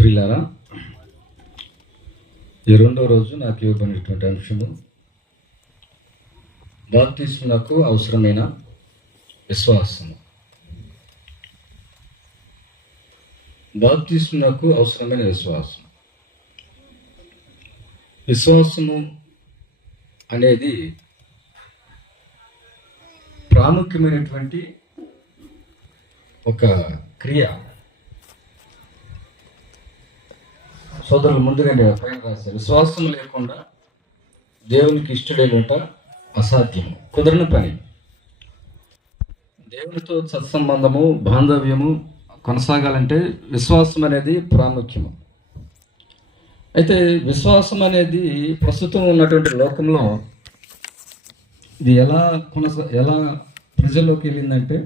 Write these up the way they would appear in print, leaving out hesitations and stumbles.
ప్రియులారా, ఈ రెండో రోజు నాకు ఇవ్వబడినటువంటి అంశము బాప్తిస్మకు అవసరమైన విశ్వాసము. బాప్తిస్మకు అవసరమైన విశ్వాసం. విశ్వాసము అనేది ప్రాముఖ్యమైనటువంటి ఒక క్రియ. సోదరులు ముందుగా నేను పైన రాశారు, విశ్వాసం లేకుండా దేవునికి ఇష్టడేనట అసాధ్యము, కుదరని పని. దేవునితో సత్సంబంధము, బాంధవ్యము కొనసాగాలంటే విశ్వాసం అనేది ప్రాముఖ్యము. అయితే విశ్వాసం అనేది ప్రస్తుతం ఉన్నటువంటి లోకంలో ఇది ఎలా ప్రజల్లోకి వెళ్ళిందంటే,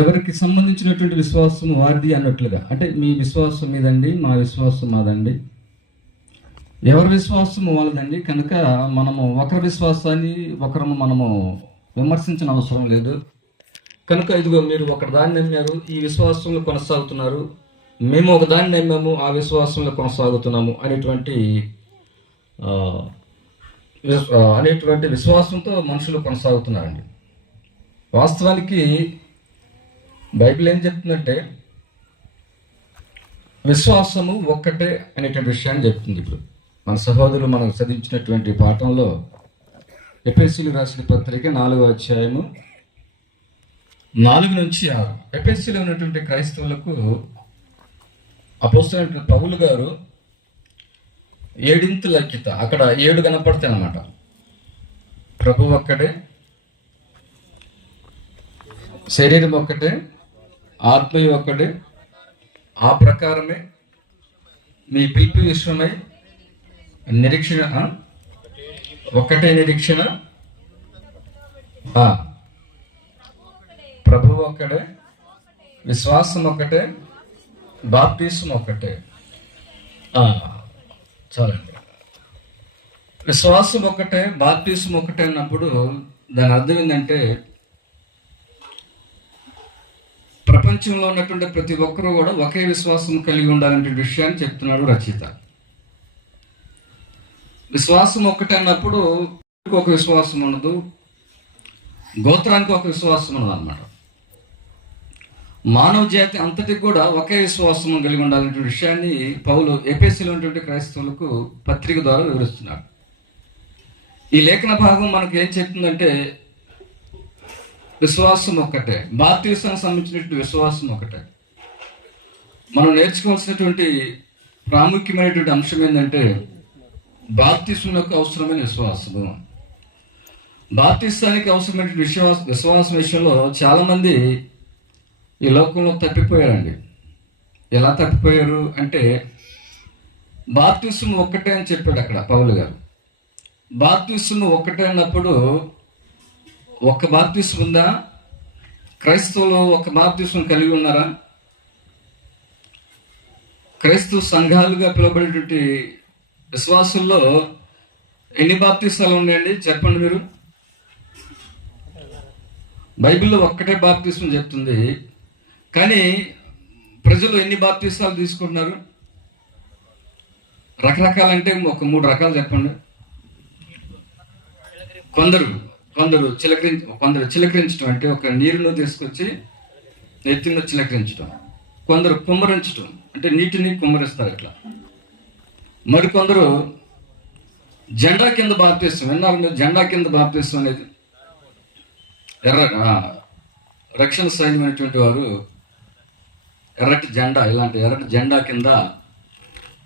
ఎవరికి సంబంధించినటువంటి విశ్వాసం వారిది అన్నట్లుగా. అంటే మీ విశ్వాసం మీదండి, మా విశ్వాసం మాదండి, ఎవరి విశ్వాసం వాళ్ళదండి. కనుక మనము ఒకరి విశ్వాసాన్ని మనము విమర్శించిన అవసరం లేదు. కనుక ఇదిగో మీరు ఒక దాన్ని నమ్మారు, ఈ విశ్వాసంలో కొనసాగుతున్నారు, మేము ఒక దాన్ని నమ్మాము, ఆ విశ్వాసంలో కొనసాగుతున్నాము అనేటువంటి విశ్వాసంతో మనుషులు కొనసాగుతున్నారండి. వాస్తవానికి బైబిల్ ఏం చెప్తుందంటే విశ్వాసము ఒక్కటే అనేటువంటి విషయాన్ని చెప్తుంది. ఇప్పుడు మన సహోదరులు మనకు చదివించినటువంటి పాఠంలో ఎఫెసీయులకు రాసిన పత్రిక 4వ అధ్యాయము 4 నుంచి 6. ఎఫెసీలో ఉన్నటువంటి క్రైస్తవులకు అపోస్తలుడైన పౌలు గారు 7 ఐక్యత, అక్కడ 7 కనపడతాయి అన్నమాట. ప్రభు ఒక్కడే, శరీరం ఒక్కటే, ఆత్మీయ ఒక్కడే, ఆ ప్రకారమే మీ పిలుపు విషయమై నిరీక్షణ ఒక్కటే, నిరీక్షణ ప్రభు ఒక్కడే, విశ్వాసం ఒక్కటే, బాప్తిసం ఒక్కటే. చాలండి. విశ్వాసం ఒక్కటే, బాప్తిసం ఒక్కటే అన్నప్పుడు దాని అర్థం ఏంటంటే, ప్రపంచంలో ఉన్నటువంటి ప్రతి ఒక్కరూ కూడా ఒకే విశ్వాసం కలిగి ఉండాలనే విషయాన్ని చెప్తున్నాడు రచయిత. విశ్వాసం ఒక్కటే అన్నప్పుడు ఒక విశ్వాసం ఉండదు, గోత్రానికి ఒక విశ్వాసం ఉండదు అన్నమాట. మానవ జాతి అంతటికి కూడా ఒకే విశ్వాసం కలిగి ఉండాలనే విషయాన్ని పౌలు ఎఫెసీలో ఉన్నటువంటి క్రైస్తవులకు పత్రిక ద్వారా వివరిస్తున్నాడు. ఈ లేఖన భాగం మనకు ఏం చెప్తుందంటే, విశ్వాసం ఒక్కటే, బాప్తిసానికి సంబంధించినటువంటి విశ్వాసం ఒకటే. మనం నేర్చుకోవాల్సినటువంటి ప్రాముఖ్యమైనటువంటి అంశం ఏంటంటే బాప్తిస్మకు అవసరమైన విశ్వాసము. బాప్తిసానికి అవసరమైన విశ్వాసం విషయంలో చాలామంది ఈ లోకంలో తప్పిపోయారండి. ఎలా తప్పిపోయారు అంటే, బాప్తిస్మ ఒక్కటే అని చెప్పాడు అక్కడ పౌలు గారు. బాప్తిస్మ ఒక్కటే అన్నప్పుడు ఒక్క బాప్తిస్మ ఉందా? క్రైస్తవులు ఒక బాప్తిస్మ కలిగి ఉన్నారా? క్రైస్తవ సంఘాలుగా పిలువబడేటువంటి విశ్వాసుల్లో ఎన్ని బాప్తిస్తాలు ఉన్నాయండి చెప్పండి మీరు. బైబిల్లో ఒక్కటే బాప్తిస్మ చెప్తుంది, కానీ ప్రజలు ఎన్ని బాప్తిస్తాలు తీసుకుంటున్నారు? రకరకాలంటే ఒక 3 రకాలు చెప్పండి. కొందరు చిలకరించడం అంటే ఒక నీరును తీసుకొచ్చి నెత్తిన చిలకరించడం. కొందరు కుమ్మరించడం అంటే నీటిని కుమ్మరిస్తారు ఇట్లా. మరికొందరు జెండా కింద బాప్తిస్తం. విన్నారు మీరు జెండా కింద బాప్తిస్తం అనేది? రక్షణ సైన్యమైనటువంటి వారు ఎర్రటి జెండా, ఇలాంటి ఎర్రటి జెండా కింద,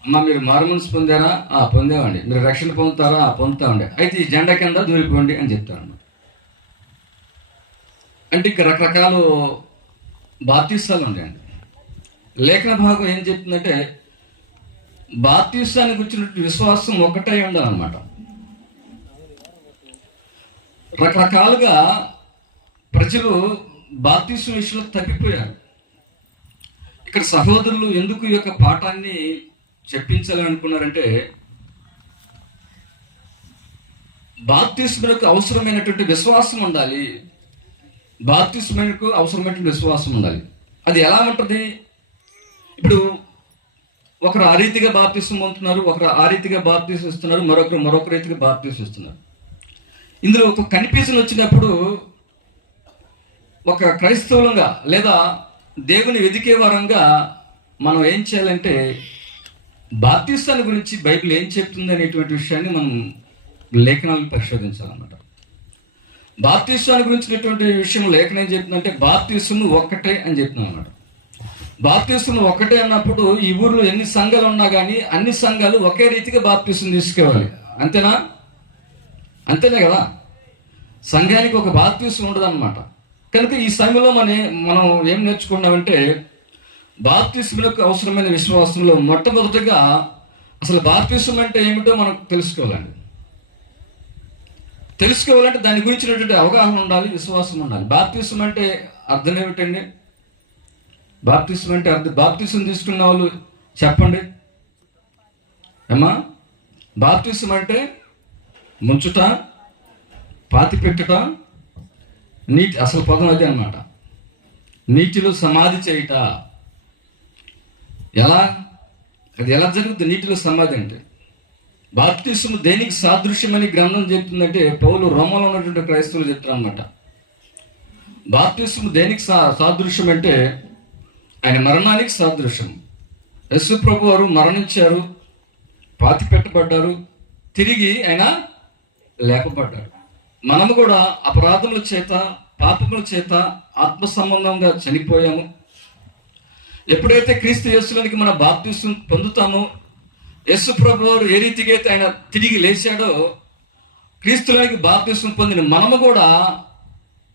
అమ్మ మీరు మారుమనసు పొందారా? పొందామండి. మీరు రక్షణ పొందుతారా? పొందుతామండి. అయితే ఈ జెండా కింద దూరిపోండి అని చెప్తాను. అంటే ఇక రకరకాల బాప్తిస్తాలు ఉన్నాయండి. లేఖన భాగం ఏం చెప్తుందంటే, బాప్తిస్తానికి వచ్చినటువంటి విశ్వాసం ఒకటే ఉండాలన్నమాట. రకరకాలుగా ప్రజలు బాప్తిస్మ విషయంలో తప్పిపోయారు. ఇక్కడ సహోదరులు ఎందుకు ఈ యొక్క పాఠాన్ని చెప్పించాలని అనుకున్నారంటే, బాప్తిస్మకు అవసరమైనటువంటి విశ్వాసం ఉండాలి. బాప్తిస్మకు అవసరమైనటువంటి విశ్వాసం ఉండాలి. అది ఎలా ఉంటుంది? ఇప్పుడు ఒకరు ఆ రీతిగా బాప్తిసం పొందుతున్నారు, ఒకరు ఆ రీతిగా బాప్తిసం ఇస్తున్నారు, మరొక రీతిగా బాప్తిసం ఇస్తున్నారు. ఇందులో ఒక కన్ఫ్యూజన్ వచ్చినప్పుడు ఒక క్రైస్తవులంగా లేదా దేవుని వెదికే వారంగా మనం ఏం చేయాలంటే బాప్తిస్తాన్ని గురించి బైబిల్ ఏం చెప్తుంది అనేటువంటి విషయాన్ని మనం లేఖనాలను పరిశోధించాలన్నమాట. బాప్తిస్తాన్ని గురించినటువంటి విషయం లేఖనం ఏం చెప్తుందంటే బాప్తిస్ము ఒక్కటే అని చెప్తున్నాం అన్నమాట. బాప్తిస్ము ఒక్కటే అన్నప్పుడు ఈ ఊర్లో ఎన్ని సంఘాలు ఉన్నా కానీ అన్ని సంఘాలు ఒకే రీతిగా బాప్తిస్ము తీసుకోవాలి. అంతేనా? అంతేనే కదా. సంఘానికి ఒక బాప్తిస్ము ఉండదు అనమాట. కనుక ఈ సమయంలో మనం ఏం నేర్చుకున్నామంటే బాప్తిస్ములకు అవసరమైన విశ్వాసంలో మొట్టమొదటిగా అసలు బాప్తిస్ము అంటే ఏమిటో మనం తెలుసుకోవాలంటే దాని గురించినటువంటి అవగాహన ఉండాలి, విశ్వాసం ఉండాలి. బాప్తిస్ము అంటే అర్థం ఏమిటండి? బాప్తిస్ము అంటే బాప్తిస్ము తీసుకున్న వాళ్ళు చెప్పండి ఏమా. బాప్తిస్ము అంటే ముంచుట, పాతి పెట్టుట, నీటి అసలు పదం అది అన్నమాట. నీటిలో సమాధి చేయుట. అది ఎలా జరుగుతుంది? నీటిలో సమాధి అంటే బాప్తిస్ము దేనికి సాదృశ్యమని గ్రంథం చెప్తుందంటే పౌలు రోమాలో ఉన్నటువంటి క్రైస్తవులు చెప్తారు అన్నమాట. బాప్తిస్ము దేనికి సాదృశ్యం అంటే ఆయన మరణానికి సాదృశ్యం. యేసు ప్రభు వారు మరణించారు, పాతి పెట్టబడ్డారు, తిరిగి ఆయన లేపబడ్డారు. మనము కూడా అపరాధముల చేత, పాపముల చేత ఆత్మ సంబంధంగా చనిపోయాము. ఎప్పుడైతే క్రీస్తు యేసులోనికి మన బాప్తిస్ము పొందుతామో, యేసు ప్రభు వారు ఏ రీతిగా అయితే ఆయన తిరిగి లేచాడో, క్రీస్తులోనికి బాప్తిస్ము పొందిన మనము కూడా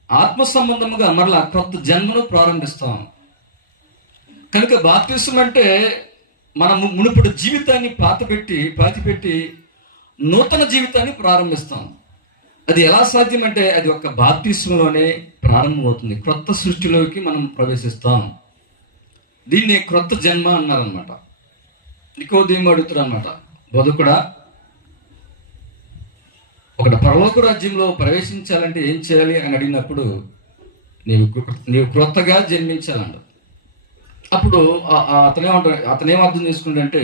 ఆత్మ సంబంధముగా మరలా కొత్త జన్మను ప్రారంభిస్తాం. కనుక బాప్తిస్ము అంటే మన మునుపటి జీవితాన్ని పాతిపెట్టి నూతన జీవితాన్ని ప్రారంభిస్తాం. అది ఎలా సాధ్యమంటే అది ఒక బాప్తిస్ములోనే ప్రారంభమవుతుంది. క్రొత్త సృష్టిలోకి మనం ప్రవేశిస్తాం. దీన్ని క్రొత్త జన్మ అన్నారనమాట. నికోదేము అడుగుతారు అనమాట, బోధకుడా, ఒకటి పరలోక రాజ్యంలో ప్రవేశించాలంటే ఏం చేయాలి అని అడిగినప్పుడు నీవు క్రొత్తగా జన్మించాలంట. అప్పుడు అతనేం అర్థం చేసుకుంటే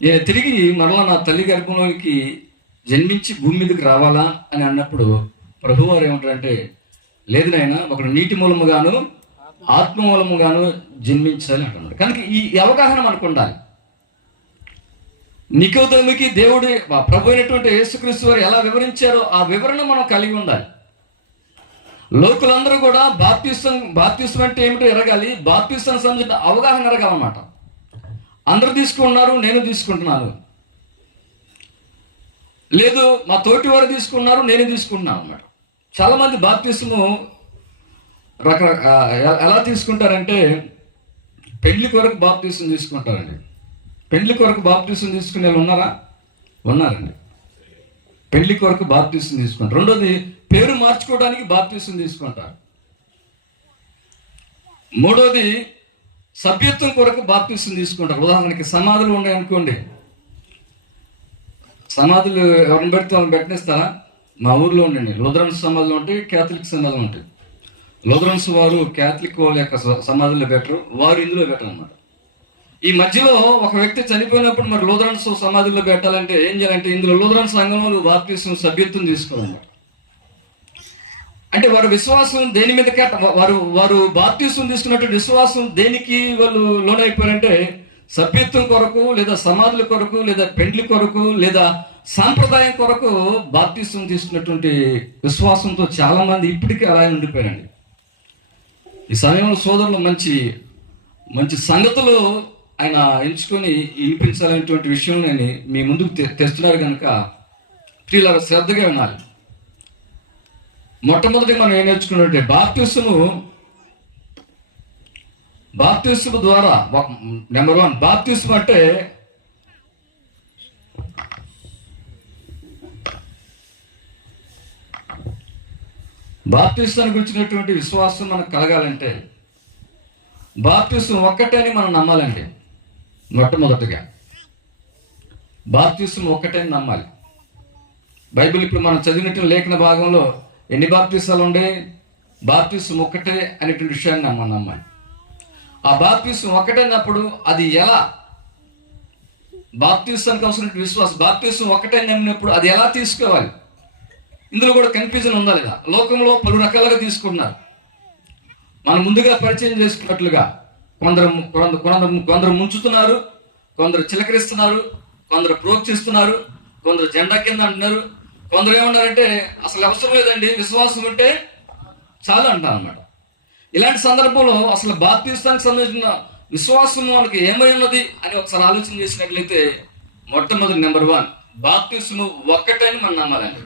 నేను తిరిగి మరలా నా తల్లి గర్భంలోకి జన్మించి భూమి మీదకి రావాలా అని అన్నప్పుడు ప్రభువారు ఏమంటారంటే, లేదు నాయన, ఒకడు నీటి మూలముగాను ఆత్మ మూలముగాను జన్మించాలి అంటున్నాడు. కనుక ఈ అవగాహన మనకు ఉండాలి. నికోదేముకి దేవుడు ప్రభు అయినటువంటి యేసుక్రీస్తు వారు ఎలా వివరించారో ఆ వివరణ మనం కలిగి ఉండాలి. లోకులందరూ కూడా బాప్తిస్తం అంటే ఏమిటో ఎరగాలి, బాప్తిస్తం సంబంధించిన అవగాహన ఎరగాలన్నమాట. అందరూ తీసుకున్నారు, నేను తీసుకుంటున్నాను, లేదు మా తోటి వారు తీసుకున్నారు, నేను తీసుకుంటున్నాను అన్నమాట. చాలా మంది బాప్తిస్ము ఎలా తీసుకుంటారంటే పెళ్లి కొరకు బాప్తిస్ము తీసుకుంటారండి. పెళ్లి కొరకు బాప్తిస్ము తీసుకునే వాళ్ళు ఉన్నారండి. పెళ్లి కొరకు బాప్తిస్ము తీసుకుంటారు. రెండోది పేరు మార్చుకోవడానికి బాప్తిస్ము తీసుకుంటారు. మూడోది సభ్యత్వం కొరకు బాప్తిస్ము తీసుకుంటారు. ఉదాహరణకి సమాధులు ఉన్నాయి అనుకోండి, సమాధులు ఎవరిని పెడితే వాళ్ళని పెట్టిస్తారా? మా ఊర్లో ఉండండి లూథరన్స్ సమాధులు ఉంటాయి, క్యాథలిక్ సమాధులు ఉంటాయి. లూథరన్స్ వారు క్యాథలిక్ వాళ్ళ యొక్క సమాధుల్లో పెట్టరు, వారు ఇందులో పెట్టరు అన్నమాట. ఈ మధ్యలో ఒక వ్యక్తి చనిపోయినప్పుడు మరి లూథరన్స్ సమాధుల్లో పెట్టాలంటే ఏం చేయాలంటే ఇందులో లూథరన్స్ సంఘంలో బాప్తిస్ము సభ్యత్వం తీసుకోవాలన్నమాట. అంటే వారి విశ్వాసం దేని మీద వారు బాప్తిస్ము తీసుకున్నటువంటి విశ్వాసం దేనికి వాళ్ళు లోనైపోయారంటే సభ్యత్వం కొరకు, లేదా సమాధుల కొరకు, లేదా పెండ్లి కొరకు, లేదా సాంప్రదాయం కొరకు బాప్తిస్ము తీసుకున్నటువంటి విశ్వాసంతో చాలా మంది ఇప్పటికీ అలా ఉండిపోయారండి. ఈ సమయంలో సోదరులు మంచి మంచి సంగతులు ఆయన ఎంచుకొని వినిపించాలనేటువంటి విషయం నేను మీ ముందుకు తెస్తున్నారు కనుక ప్రియులారా శ్రద్ధగా వినాలి. మొట్టమొదటి మనం ఏం నేర్చుకున్నట్టే బాప్తిస్ము ద్వారా నెంబర్ 1 బాప్తిస్ము అంటే బాప్తిస్మాన్ని గురించినటువంటి విశ్వాసం మనకు కలగాలంటే బాప్తిస్ము ఒక్కటే అని మనం నమ్మాలండి. మొట్టమొదటిగా బాప్తిస్ము ఒక్కటే అని నమ్మాలి. బైబిల్ ఇప్పుడు మనం చదివినటువంటి లేఖన భాగంలో ఎన్ని బాప్తిసాలు ఉండే? బాప్తిస్ము ఒక్కటే అనేటువంటి విషయాన్ని మనం నమ్మాలి. ఆ బాప్తిసం ఒకటైనప్పుడు అది ఎలా, బాప్తిసానికి అవసరమైన విశ్వాసం, బాప్తిసం ఒకటే నమ్మినప్పుడు అది ఎలా తీసుకోవాలి, ఇందులో కూడా కన్ఫ్యూజన్ ఉందా లేదా? లోకంలో పలు రకాలుగా తీసుకుంటున్నారు. మనం ముందుగా పరిచయం చేసుకున్నట్లుగా కొందరు ముంచుతున్నారు, కొందరు చిలకరిస్తున్నారు, కొందరు ప్రోత్సహిస్తున్నారు, కొందరు జెండా కింద అంటున్నారు, కొందరు ఏమన్నారంటే అసలు అవసరం లేదండి, విశ్వాసం ఉంటే చాలు అంటారు అన్నమాట. ఇలాంటి సందర్భంలో అసలు బాప్తిసానికి సంబంధించిన విశ్వాసం మనకి ఏమై ఉన్నది అని ఒకసారి ఆలోచన చేసినట్లయితే, మొట్టమొదటి నెంబర్ 1, బాప్తిసము ఒక్కటే అని మనం నమ్మాలండి.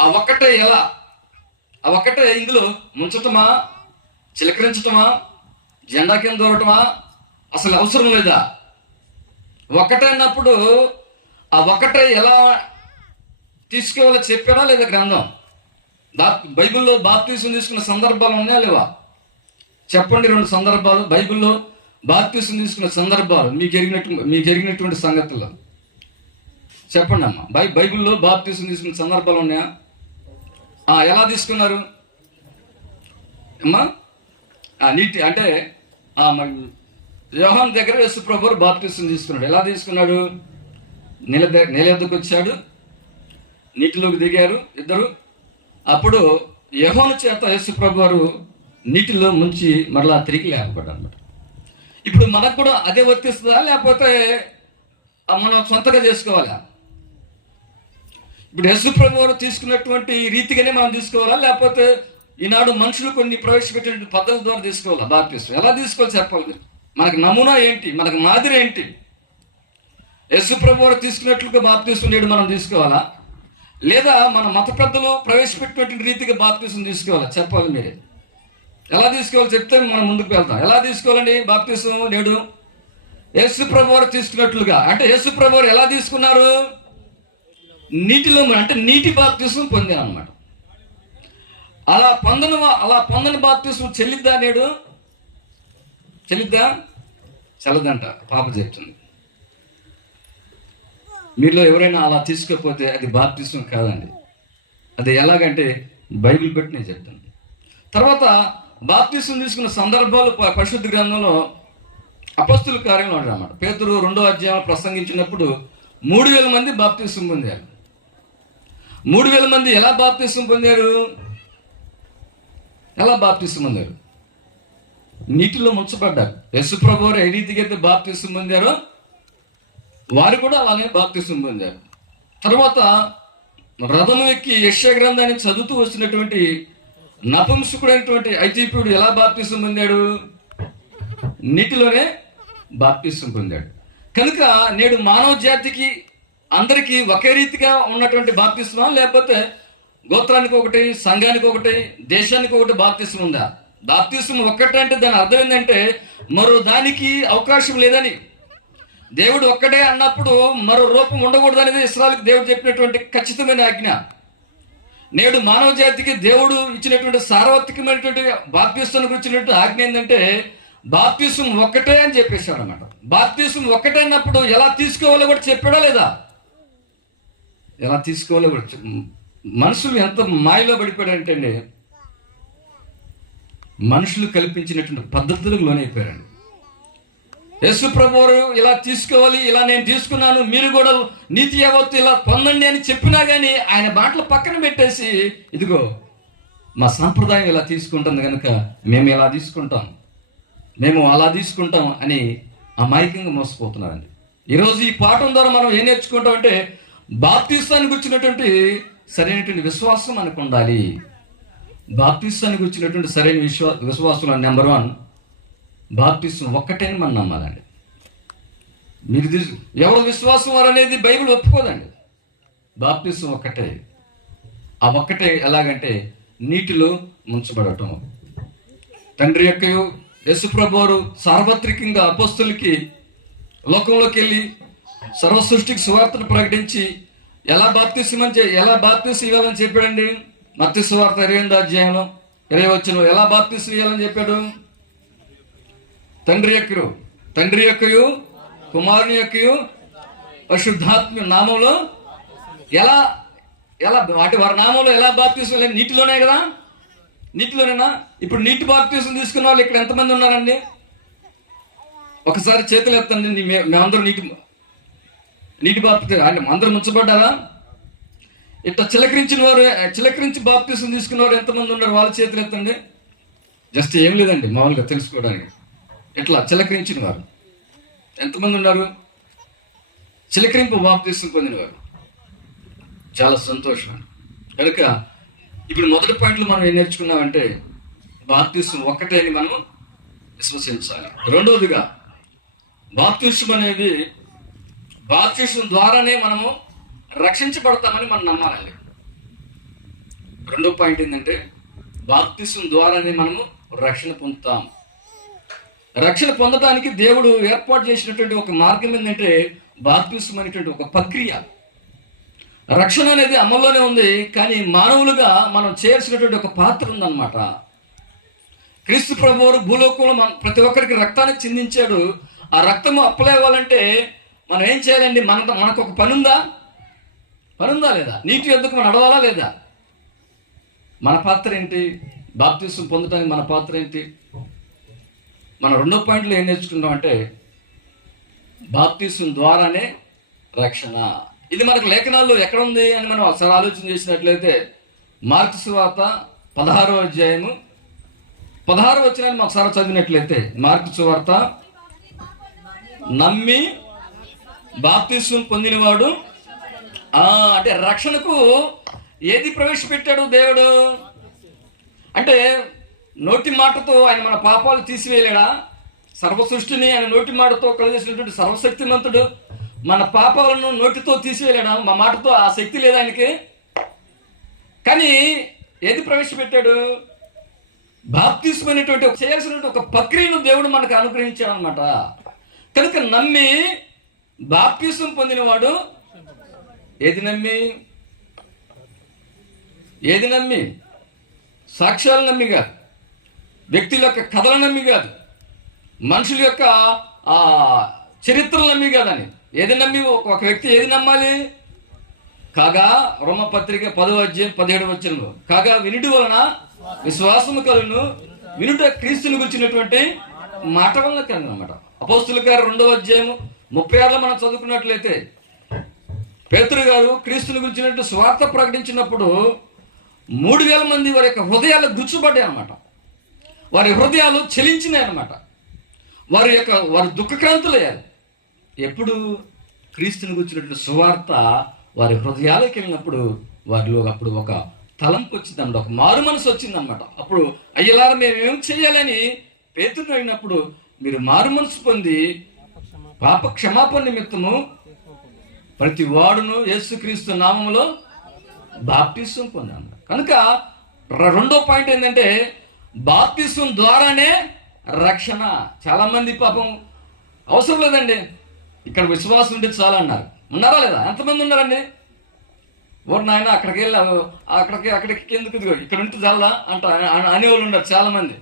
ఆ ఒక్కటే ఎలా? ఆ ఒక్కటే ఇందులో ముంచటమా, చిలకరించటమా, జెండా కింద దూరటమా అసలు అవసరం లేదా? ఒక్కటే అన్నప్పుడు ఆ ఒక్కటే ఎలా తీసుకోవాలో చెప్పారా లేదా గ్రంథం? బైబిల్లో బాప్తిసం తీసుకున్న సందర్భాలు ఉన్నాయా లేవా? చెప్పండి 2 సందర్భాలు బైబిల్లో బాప్తిసం తీసుకున్న సందర్భాలు మీకు జరిగినటువంటి సంగతులు చెప్పండి అమ్మా. బైబిల్లో బాప్తిసం తీసుకున్న సందర్భాలు ఉన్నాయా? ఎలా తీసుకున్నారు అమ్మా? నీటి అంటే యోహాను దగ్గర యేసు ప్రభువు బాప్తిసం తీసుకున్నాడు. ఎలా తీసుకున్నాడు? నీళ్ళ ఎద్దుకు వచ్చాడు, నీటిలోకి దిగారు ఇద్దరు. అప్పుడు యోహాను చేత యేసు ప్రభువు నీటిలో ముంచి మరలా తిరిగి లేకపోయాడు అనమాట. ఇప్పుడు మనకు కూడా అదే వర్తిస్తుందా, లేకపోతే మనం సొంతగా చేసుకోవాలా? ఇప్పుడు యేసు ప్రభువు తీసుకున్నటువంటి రీతిగానే మనం తీసుకోవాలా, లేకపోతే ఈనాడు మనుషులు కొన్ని ప్రవేశపెట్టిన పద్ధతుల ద్వారా తీసుకోవాలా? బాప్తిసం ఎలా తీసుకోవాలి చెప్పాలి. మనకు నమూనా ఏంటి, మనకు మాదిరి ఏంటి? యేసు ప్రభువు తీసుకున్నట్లుగా బాప్తిసం నేడు మనం తీసుకోవాలా, లేదా మన మత పెద్దలు ప్రవేశపెట్టినటువంటి రీతిగా బాప్తిసం తీసుకోవాలా? చెప్పాలి మీరే. ఎలా తీసుకోవాలి చెప్తే మనం ముందుకు వెళ్తాం. ఎలా తీసుకోవాలండి బాప్తిసం నేడు? యేసు ప్రభువు తీసుకున్నట్లుగా. అంటే యేసు ప్రభువు ఎలా తీసుకున్నారు? నీటిలో, అంటే నీటి బాప్తిసం పొందాం అన్నమాట. అలా పొందని బాప్తిసం చెల్లిద్దా నేడు? చెల్లిద్దా? చల్లదంట పాప చెప్తుంది. మీలో ఎవరైనా అలా తీసుకోకపోతే అది బాప్తిసం కాదండి. అది ఎలాగంటే బైబిల్ బట్టి నేను చెప్తాను. తర్వాత బాప్తిసం తీసుకున్న సందర్భాలు పరిశుద్ధ గ్రంథంలో అపొస్తలుల కార్యంలో అన్నమాట. పేతురు 2వ అధ్యాయంలో ప్రసంగించినప్పుడు 3000 మంది బాప్తిసం పొందారు. 3000 మంది ఎలా బాప్తిసం పొందారు? ఎలా బాప్తిసం పొందారు? నీటిలో ముంచబడ్డారు. యేసు ప్రభువు ఏ రీతిగా అయితే బాప్తిసం పొందారో వారు కూడా అలానే బాప్తిసం పొందారు. తర్వాత రథం ఎక్కి యెషయా గ్రంథాన్ని చదువుతూ వచ్చినటువంటి నపుంసకుడైనటువంటి ఐగుప్తీయుడు ఎలా బాప్తిసం పొందాడు? నీటిలోనే బాప్తిసం పొందాడు. కనుక నేడు మానవ జాతికి అందరికీ ఒకే రీతిగా ఉన్నటువంటి బాప్తిసమా, లేకపోతే గోత్రానికి ఒకటి, సంఘానికి ఒకటి, దేశానికి ఒకటి బాప్తిసం ఉందా? బాప్తిసం ఒక్కటే అంటే దాని అర్థం ఏంటంటే మరో దానికి అవకాశం లేదని. దేవుడు ఒక్కటే అన్నప్పుడు మరో రూపం ఉండకూడదు అనేది ఇశ్రాయేలుకు దేవుడు చెప్పినటువంటి ఖచ్చితమైన ఆజ్ఞ. నేడు మానవ జాతికి దేవుడు ఇచ్చినటువంటి సార్వత్రికమైనటువంటి బాప్తిసం గురించినటువంటి ఆజ్ఞ ఏంటంటే బాప్తిసం ఒక్కటే అని చెప్పేశాడు అన్నమాట. బాప్తిసం ఒక్కటే అన్నప్పుడు ఎలా తీసుకోవాలో కూడా చెప్పాడా లేదా? ఎలా తీసుకోవాలో కూడా. మనుషులు ఎంత మాయలో పడిపోయాడంటే అండి, మనుషులు కల్పించినటువంటి పద్ధతులకు లోనైపోయారండి. యేసు ప్రభువు ఇలా తీసుకోవాలి, ఇలా నేను తీసుకున్నాను, మీరు కూడా నీతి యావత్తు ఇలా పొందండి అని చెప్పినా కానీ ఆయన బాటలు పక్కన పెట్టేసి ఇదిగో మా సాంప్రదాయం ఇలా తీసుకుంటుంది కనుక మేము ఇలా తీసుకుంటాం, మేము అలా తీసుకుంటాం అని అమాయకంగా మోసపోతున్నారండి. ఈరోజు ఈ పాఠం ద్వారా మనం ఏం నేర్చుకుంటామంటే బాప్తిసానికి వచ్చినటువంటి సరైనటువంటి విశ్వాసం మనకు ఉండాలి. బాప్తిసానికి వచ్చినటువంటి సరైన విశ్వాసం నెంబర్ 1 బాప్తిసం ఒక్కటే మనం నమ్మాలండి. మీరు ఎవరు విశ్వాసం వారు అనేది బైబిల్ ఒప్పుకోదండి. బాప్తిసం ఒక్కటే. ఆ ఒక్కటే ఎలాగంటే నీటిలో ముంచబడటం. తండ్రి యొక్క యేసు ప్రభువు సార్వత్రికంగా అపొస్తలులకి లోకంలోకి వెళ్ళి సర్వ సృష్టికి సువార్తను ప్రకటించి ఎలా బాప్తిసం ఇవ్వాలని చెప్పాడండి. మత్తయి సువార్త 28వ అధ్యాయంలో 20వ వచనంలో ఎలా బాప్తిసం ఇవ్వాలని చెప్పాడు? తండ్రి యొక్కయు కుమారుని యొక్కయు పరిశుద్ధాత్మ నామంలో ఎలా వాటి వారి నామంలో ఎలా బాప్తిసం? నీటిలోనే కదా. నీటిలోనేనా? ఇప్పుడు నీటి బాప్తీసం తీసుకున్న వాళ్ళు ఇక్కడ ఎంతమంది ఉన్నారండి? ఒకసారి చేతులు ఎత్తండి. మేమందరం నీటి బాప్తీసం అందరూ ముంచబడ్డారా? ఇట్లా చిలకరించి బాప్తీసం తీసుకున్న వారు ఎంతమంది ఉన్నారు? వాళ్ళ చేతులు ఎత్తండి. జస్ట్ ఏం లేదండి, మామూలుగా తెలుసుకోవడానికి. ఇట్లా చిలకరించిన వారు ఎంతమంది ఉన్నారు? చిలకరింపు బాప్తీసం పొందినవారు. చాలా సంతోషం. కనుక ఇప్పుడు మొదటి పాయింట్లో మనం ఏం నేర్చుకున్నామంటే బాప్తీసం ఒక్కటే అని మనం విశ్వసించాలి. రెండవదిగా బాప్తీసం అనేది బాప్తీసం ద్వారానే మనము రక్షించబడతామని మనం నమ్మాలి. రెండో పాయింట్ ఏంటంటే బాప్తీసం ద్వారానే మనము రక్షణ పొందుతాం. రక్షణ పొందడానికి దేవుడు ఏర్పాటు చేసినటువంటి ఒక మార్గం ఏంటంటే బాప్తీసం అనేటువంటి ఒక ప్రక్రియ. రక్షణ అనేది అమల్లోనే ఉంది, కానీ మానవులుగా మనం చేయాల్సినటువంటి ఒక పాత్ర ఉందన్నమాట. క్రీస్తు ప్రభువు భూలోకంలో ప్రతి ఒక్కరికి రక్తాన్ని చిందించాడు. ఆ రక్తము అప్లై అవ్వాలంటే మనం ఏం చేయాలండి? మనకు ఒక పని ఉందా లేదా? నీటి ఎందుకు మనం నడవాలా లేదా? మన పాత్ర ఏంటి? బాప్తీసం పొందడానికి మన పాత్ర ఏంటి? మన రెండో పాయింట్లో ఏం నేర్చుకుంటాం అంటే బాప్తీసం ద్వారానే రక్షణ. ఇది మనకు లేఖనాల్లో ఎక్కడ ఉంది అని మనం ఒకసారి ఆలోచన చేసినట్లయితే మార్కు సువార్త 16వ అధ్యాయము 16వ వచనాన్ని ఒకసారి చదివినట్లయితే, మార్కు సువార్త, నమ్మి బాప్తీసం పొందినవాడు అంటే రక్షణకు ఏది ప్రవేశపెట్టాడు దేవుడు అంటే నోటి మాటతో ఆయన మన పాపాలు తీసివేయలేడా? సర్వ సృష్టిని ఆయన నోటి మాటతో కలిగేసినటువంటి సర్వశక్తిమంతుడు మన పాపాలను నోటితో తీసివేయలేడా? మా మాటతో ఆ శక్తి లేదా ఆయనకి? కానీ ఏది ప్రవేశపెట్టాడు? బాప్తీసం అనేటువంటి చేయాల్సినటువంటి ఒక ప్రక్రియను దేవుడు మనకు అనుగ్రహించాడు అనమాట. కనుక నమ్మి బాప్తీసం పొందినవాడు ఏది నమ్మి? సాక్ష్యాలు నమ్మి కాదు, వ్యక్తుల యొక్క కథలు నమ్మి కాదు, మనుషుల యొక్క చరిత్రలు నమ్మి కాదని. ఏది నమ్మి? ఒక వ్యక్తి ఏది నమ్మాలి? కాగా రోమపత్రిక 10వ అధ్యాయం 17వ వచనంలో, కాగా వినుట వలన విశ్వాసము కలుగును, వినుట క్రీస్తుని గురించినటువంటి మాట వలన కలుగును అన్నమాట. అపోస్తుల గారు 2వ అధ్యాయం 36లో మనం చదువుకున్నట్లయితే పేతురు గారు క్రీస్తుని గురించినట్టు స్వార్థ ప్రకటించినప్పుడు 3000 మంది వారి యొక్క హృదయాలు గుచ్చుబడ్డాయి అన్నమాట. వారి హృదయాలు చెలించినాయి అన్నమాట. వారు దుఃఖక్రాంతులయ్యారు. ఎప్పుడు? క్రీస్తుని గురించినటువంటి సువార్త వారి హృదయాలకు వెళ్ళినప్పుడు వారిలో అప్పుడు ఒక తలంపు వచ్చిందన్నమాట, ఒక మారు మనసు వచ్చిందన్నమాట. అప్పుడు అయ్యలారా మేము ఏం చేయాలని పేతురు అయినప్పుడు, మీరు మారు మనసు పొంది పాప క్షమాపణ నిమిత్తము ప్రతి వాడును యేసుక్రీస్తు నామములో బాప్తిసం పొందాను. కనుక రెండో పాయింట్ ఏంటంటే బాప్తిసం ద్వారానే రక్షణ. చాలా మంది పాపం అవసరం లేదండి, ఇక్కడ విశ్వాసం ఉంటే చాలా అన్నారు. ఉన్నారా లేదా? ఎంతమంది ఉన్నారండి? ఓరు నాయన అక్కడికి వెళ్ళి అక్కడికి ఎందుకు, ఇక్కడ ఉంటే చాలదా అనేవాళ్ళు ఉన్నారు చాలా మంది.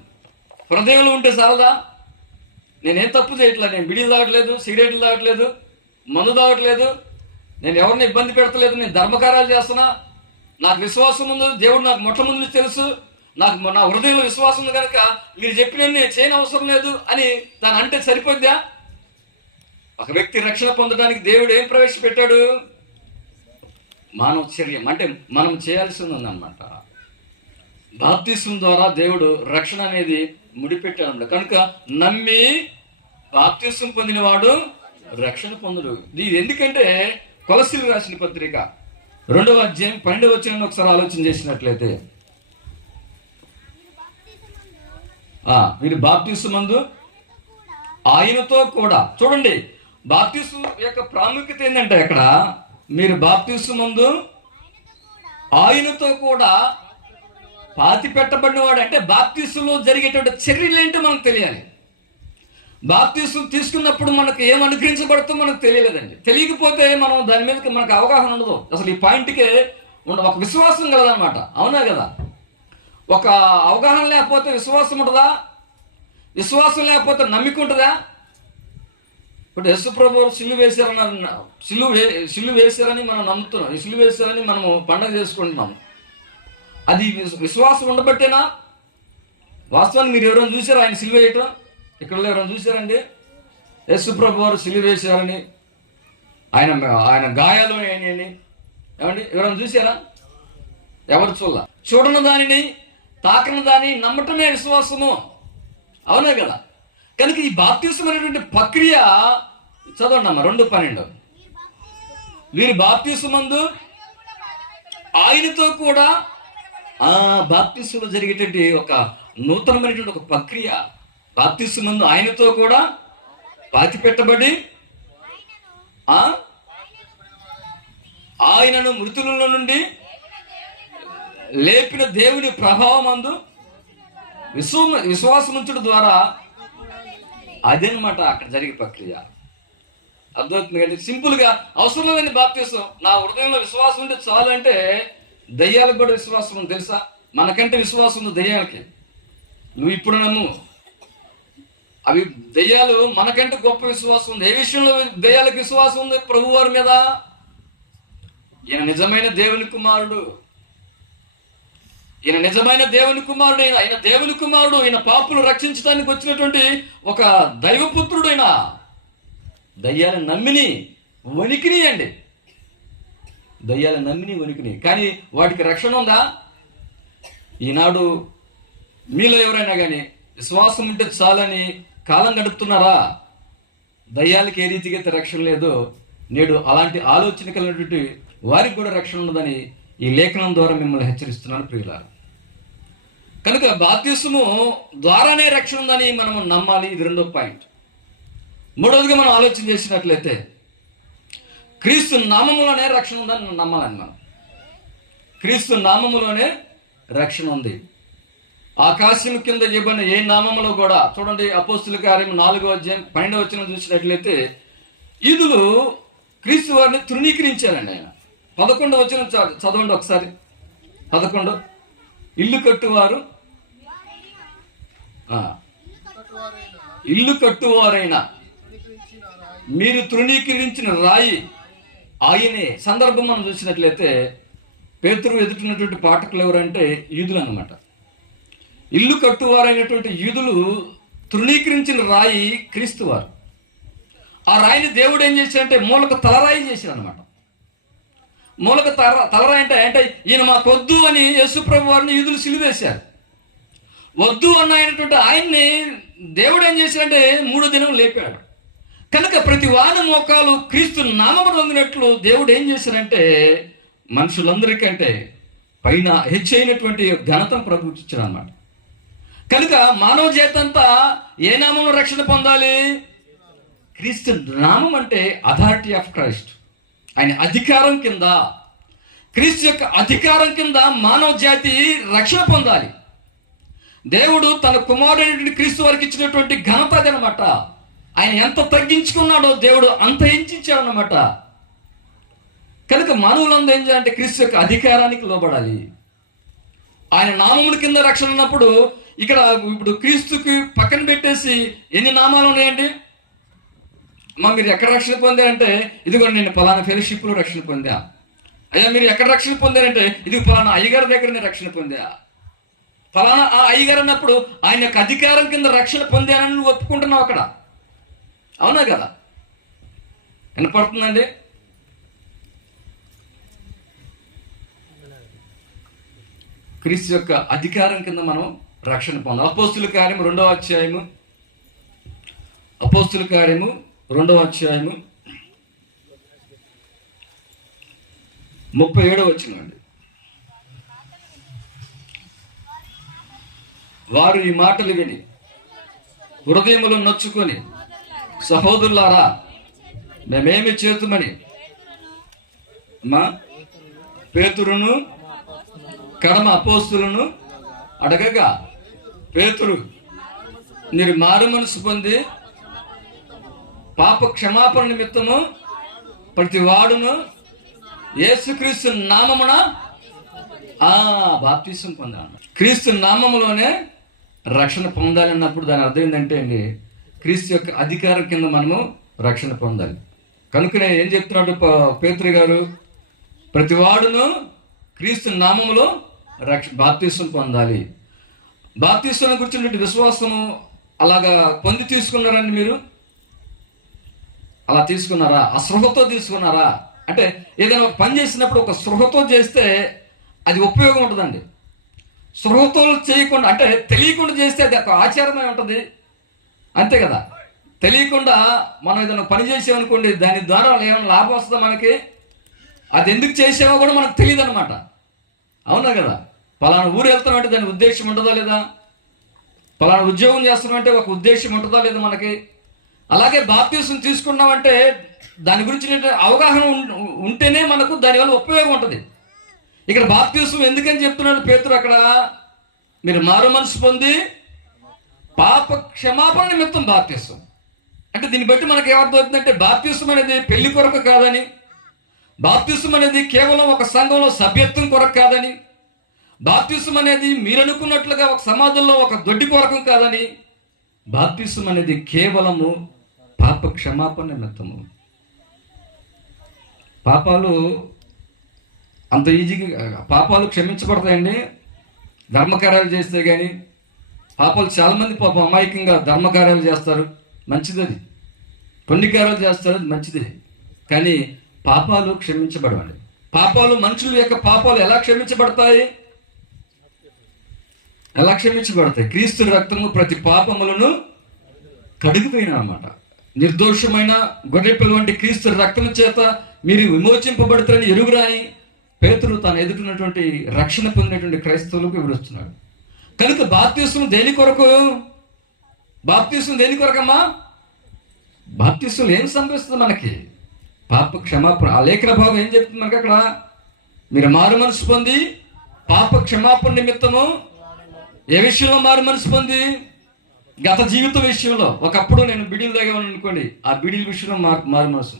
హృదయంలో ఉంటే చాలదా? నేనేం తప్పు చేయట్లేదు, నేను బిడీలు తాగట్లేదు, సిగరెట్లు తాగట్లేదు, మందు తాగట్లేదు, నేను ఎవరిని ఇబ్బంది పెడతలేదు, నేను ధర్మకార్యాలు చేస్తున్నా, నాకు విశ్వాసం ఉంది, దేవుడు నాకు మొట్టమొదటి తెలుసు, నా హృదయంలో విశ్వాసం ఉంది కనుక మీరు చెప్పినన్ని చేయని అవసరం లేదు అని దాని అంటే సరిపోద్దా? ఒక వ్యక్తి రక్షణ పొందడానికి దేవుడు ఏం ప్రవేశపెట్టాడు? మానవ చర్యం, అంటే మనం చేయాల్సింది ఉందన్నమాట. బాప్తిస్మం ద్వారా దేవుడు రక్షణ అనేది ముడిపెట్టాడు. కనుక నమ్మి బాప్తిస్మం పొందినవాడు రక్షణ పొందుడు. ఇది ఎందుకంటే కొలస్సీలకు రాసిన పత్రిక 2వ అధ్యాయం 12వ వచనాన్ని ఒకసారి ఆలోచన చేసినట్లయితే, వీరు బాప్తిస్మందు ఆయనతో కూడా, చూడండి బాప్తిస్మం యొక్క ప్రాముఖ్యత ఏంటంటే అక్కడ మీరు బాప్తిస్మందు ఆయనతో కూడా పాతి పెట్టబడినవాడు. అంటే బాప్తిస్మంలో జరిగేటువంటి చర్యలు ఏంటో మనకు తెలియాలి. బాప్తిస్మం తీసుకున్నప్పుడు మనకు ఏం అనుగ్రహించబడుతుందో మనకు తెలియలేదండి. తెలియకపోతే మనం దాని మీద మనకు అవగాహన ఉండదు. అసలు ఈ పాయింట్కే ఒక విశ్వాసం కలదన్నమాట. అవునా కదా? ఒక అవగాహన లేకపోతే విశ్వాసం ఉంటుందా? విశ్వాసం లేకపోతే నమ్మిక ఉంటుందా? ఇప్పుడు యేసు ప్రభువు సిలువ వేశారని మనం నమ్ముతున్నాం, సిలువ వేశారని మనము పండుగ చేసుకుంటున్నాం. అది విశ్వాసం ఉండబట్టేనా? వాస్తవాన్ని మీరు ఎవరైనా చూసారా ఆయన సిలువ వేయటం? ఇక్కడ ఎవరైనా చూసారండి? యేసు ప్రభు వారు సిలువ వేశారని, ఆయన ఆయన గాయాలు అయినాయని ఏమండి ఎవరైనా చూసారా? ఎవరు చూడని దానిని, తాకని దాన్ని నమ్మటమే విశ్వాసము. అవునా కదా? కనుక ఈ బాప్తిసం అనేటువంటి ప్రక్రియ చదవండి అమ్మ 2:12. వీరు బాప్తిసమందు ఆయనతో కూడా బాప్తిసంలో జరిగేటువంటి ఒక నూతనమైనటువంటి ఒక ప్రక్రియ. బాప్తిసమందు ఆయనతో కూడా పాతి పెట్టబడి ఆయనను మృతులలో నుండి లేపిన దేవుని ప్రభావమందు విశ్వాసముంచుడు ద్వారా, అదేనమాట అక్కడ జరిగే ప్రక్రియ. అర్థమవుతుంది కదా? సింపుల్గా అవసరం లేని బాప్తిసం. నా హృదయంలో విశ్వాసం ఉంటే చాలు అంటే దయ్యాలకు కూడా విశ్వాసం ఉంది తెలుసా? మనకంటే విశ్వాసం ఉంది దయ్యాలకి. నువ్వు ఇప్పుడు నమ్ము, అవి దయ్యాలు మనకంటే గొప్ప విశ్వాసం ఉంది. ఏ విషయంలో దయ్యాలకు విశ్వాసం ఉంది? ప్రభు వారి మీద. ఈయన నిజమైన దేవుని కుమారుడు, ఈయన నిజమైన దేవుని కుమారుడు, ఆయన దేవుని కుమారుడు, ఈయన పాపులు రక్షించడానికి వచ్చినటువంటి ఒక దైవపుత్రుడు. ఆయన దయ్యాలు నమ్మిని వణికిని అండి, దయ్యాలు నమ్మిని వణికిని. కానీ వాటికి రక్షణ ఉందా? ఈనాడు మీలో ఎవరైనా కానీ విశ్వాసం ఉంటే చాలని కాలం గడుపుతున్నారా? దయ్యాలకి ఏ రీతిగా అయితే రక్షణ లేదో, నేడు అలాంటి ఆలోచన కలిగినటువంటి వారికి కూడా రక్షణ ఉండదని ఈ లేఖనం ద్వారా మిమ్మల్ని హెచ్చరిస్తున్నాను ప్రియులారా. కనుక బాప్తిసము ద్వారానే రక్షణ ఉందని మనం నమ్మాలి. ఇది 2వ పాయింట్. 3వదిగా మనం ఆలోచన చేసినట్లయితే క్రీస్తు నామములోనే రక్షణ ఉందని నమ్మాలని మనం. క్రీస్తు నామములోనే రక్షణ ఉంది. ఆకాశం కింద ఇవ్వబడిన ఏ నామములో కూడా చూడండి, అపోస్తుల కార్యం 4:12 చూసినట్లయితే యూదులు క్రీస్తు వారిని తృణీకరించారండి. ఆయన 11 చదవండి ఒకసారి. 11 ఇల్లు కట్టువారైనా మీరు తృణీకరించిన రాయి ఆయనే. సందర్భం మనం చూసినట్లయితే పేతురు ఎదుటినటువంటి పాఠకులు ఎవరంటే యూదులు అన్నమాట. ఇల్లు కట్టువారైనటువంటి యూదులు తృణీకరించిన రాయి క్రీస్తు వారు. ఆ రాయిని దేవుడు ఏం చేశాడంటే మూలకు తలరాయి చేశాడు అనమాట. మూలకు తలరాయి అంటే ఈయన మాకు వద్దు అని యేసు ప్రభు వారిని యూదులు సిలువేశారు. వద్దు అన్నటువంటి ఆయన్ని దేవుడు ఏం చేశాడంటే 3వ దినం లేపాడు. కనుక ప్రతి వాని మోకాలు క్రీస్తు నామము పొందినట్లు దేవుడు ఏం చేశాడంటే మనుషులందరికంటే పైన హెచ్చైనటువంటి ఘనతను ప్రభుత్వించాడు అన్నమాట. కనుక మానవ జాతంతా ఏ నామం రక్షణ పొందాలి? క్రీస్తు నామం అంటే అథారిటీ ఆఫ్ క్రైస్ట్, ఆయన అధికారం కింద, క్రీస్తు యొక్క అధికారం కింద మానవ జాతి రక్షణ పొందాలి. దేవుడు తన కుమారుడైనటువంటి క్రీస్తు వారికి ఇచ్చినటువంటి ఘనత అదనమాట. ఆయన ఎంత తగ్గించుకున్నాడో దేవుడు అంత హెచ్చించాడు అన్నమాట. కనుక మానవులందరూ ఏం చేయాలంటే క్రీస్తు యొక్క అధికారానికి లోబడాలి. ఆయన నామముల కింద రక్షణ ఉన్నప్పుడు ఇక్కడ ఇప్పుడు క్రీస్తుకి పక్కన పెట్టేసి ఎన్ని నామాలు ఉన్నాయండి? మీరు ఎక్కడ రక్షణ పొందారంటే ఇదిగో నేను పలానా ఫెలోషిప్లో రక్షణ పొందా. అయ్యా మీరు ఎక్కడ రక్షణ పొందారంటే ఇది పలానా అయ్యగారి దగ్గర నేను రక్షణ పొందా. ఫలానా ఆ అయ్యగారు అన్నప్పుడు ఆయన యొక్క అధికారం కింద రక్షణ పొందానని నువ్వు ఒప్పుకుంటున్నావు అక్కడ. అవునా కదా? వినపడుతుందండి? క్రీస్తు యొక్క అధికారం కింద మనం రక్షణ పొందాం. అపోస్తుల కార్యము 2వ అధ్యాయము 37వ వచనం అండి. వారు ఈ మాటలు విని హృదయములో నొచ్చుకొని, సహోదరులారా మేమేమి చేతుమని పేతురును కడమ అపోస్తులను అడగగా, పేతురు మీరు మారు మనసు పొంది పాప క్షమాపణ నిమిత్తము ప్రతి వాడును యేసుక్రీస్తు నామమున బాప్తిసం పొందాలి. క్రీస్తు నామములోనే రక్షణ పొందాలి అన్నప్పుడు దాని అర్థం ఏంటంటే అండి, క్రీస్తు యొక్క అధికారం కింద మనము రక్షణ పొందాలి. కనుకనే ఏం చెప్తున్నాడు పేతురు గారు? ప్రతి వాడును క్రీస్తు నామములో బాప్తిసం పొందాలి. బాప్తిస్మం గురించినటువంటి విశ్వాసము అలాగా పొంది తీసుకున్నారండి మీరు? అలా తీసుకున్నారా? ఆ స్పృహతో తీసుకున్నారా? అంటే ఏదైనా ఒక పని చేసినప్పుడు ఒక స్పృహతో చేస్తే అది ఉపయోగం ఉంటుందండి. స్పృహతో చేయకుండా, అంటే తెలియకుండా చేస్తే అది ఒక ఆచారమే ఉంటుంది, అంతే కదా. తెలియకుండా మనం ఏదైనా పని చేసామనుకోండి, దాని ద్వారా ఏమైనా లాభం వస్తుందా మనకి? అది ఎందుకు చేసామో కూడా మనకు తెలియదు అనమాట. అవునా కదా? పలానా ఊరు వెళ్తామంటే దాని ఉద్దేశం ఉంటుందా లేదా? పలానా ఉద్యోగం చేస్తున్నామంటే ఒక ఉద్దేశం ఉంటుందా లేదా మనకి? అలాగే బాప్తిస్మం తీసుకున్నామంటే దాని గురించి అవగాహన ఉంటేనే మనకు దానివల్ల ఉపయోగం ఉంటుంది. ఇక్కడ బాప్తిస్మం ఎందుకని చెప్తున్నాడు పేతురు అక్కడ? మీరు మారు మనసు పొంది పాప క్షమాపణ నిమిత్తం బాప్తిస్మం. అంటే దీన్ని బట్టి మనకి ఏమర్థమవుతుందంటే బాప్తిస్మం అనేది పెళ్లి కొరకు కాదని, బాప్తిస్మం అనేది కేవలం ఒక సంఘంలో సభ్యత్వం కొరకు కాదని, బాప్తిస్మం అనేది మీరు అనుకున్నట్లుగా ఒక సమాజంలో ఒక దొడ్డి కొరకు కాదని, బాప్తిస్మం అనేది కేవలము పాప క్షమాపణ నిమిత్తము. పాపాలు అంత ఈజీగా పాపాలు క్షమించబడతాయండి ధర్మకార్యాలు చేస్తే కానీ. పాపాలు చాలామంది పాపం అమాయకంగా ధర్మకార్యాలు చేస్తారు, మంచిది. అది పుణ్యకార్యాలు చేస్తారు, అది మంచిది. కానీ పాపాలు క్షమించబడవండి. పాపాలు, మనుషుల యొక్క పాపాలు ఎలా క్షమించబడతాయి? ఎలా క్షమించబడతాయి? క్రీస్తు రక్తము ప్రతి పాపములను కడిగిపోయిన అన్నమాట. నిర్దోషమైన గొర్రెపిల్ల వంటి క్రీస్తు రక్తం చేత మీరు విమోచింపబడతారని ఎరుగురాని పేతురు తాను ఎదుటినటువంటి రక్షణ పొందినటువంటి క్రైస్తవులకు వివరిస్తున్నాడు. కనుక బాప్తిస్మం దేని కొరకు? బాప్తిస్మం దేని కొరకమ్మా? బాప్తిస్మం ఏం సంభవిస్తుంది మనకి? పాప క్షమాపణ. ఆ లేఖన భాగం ఏం చెప్తుంది మనకి అక్కడ? మీరు మారు మనసు పొంది పాప క్షమాపణ నిమిత్తము. ఏ విషయంలో మారు మనసు పొంది? గత జీవితం విషయంలో. ఒకప్పుడు నేను బిడీలు తాగేవాడిని అనుకోండి, ఆ బిడీల విషయంలో మారు మనసు.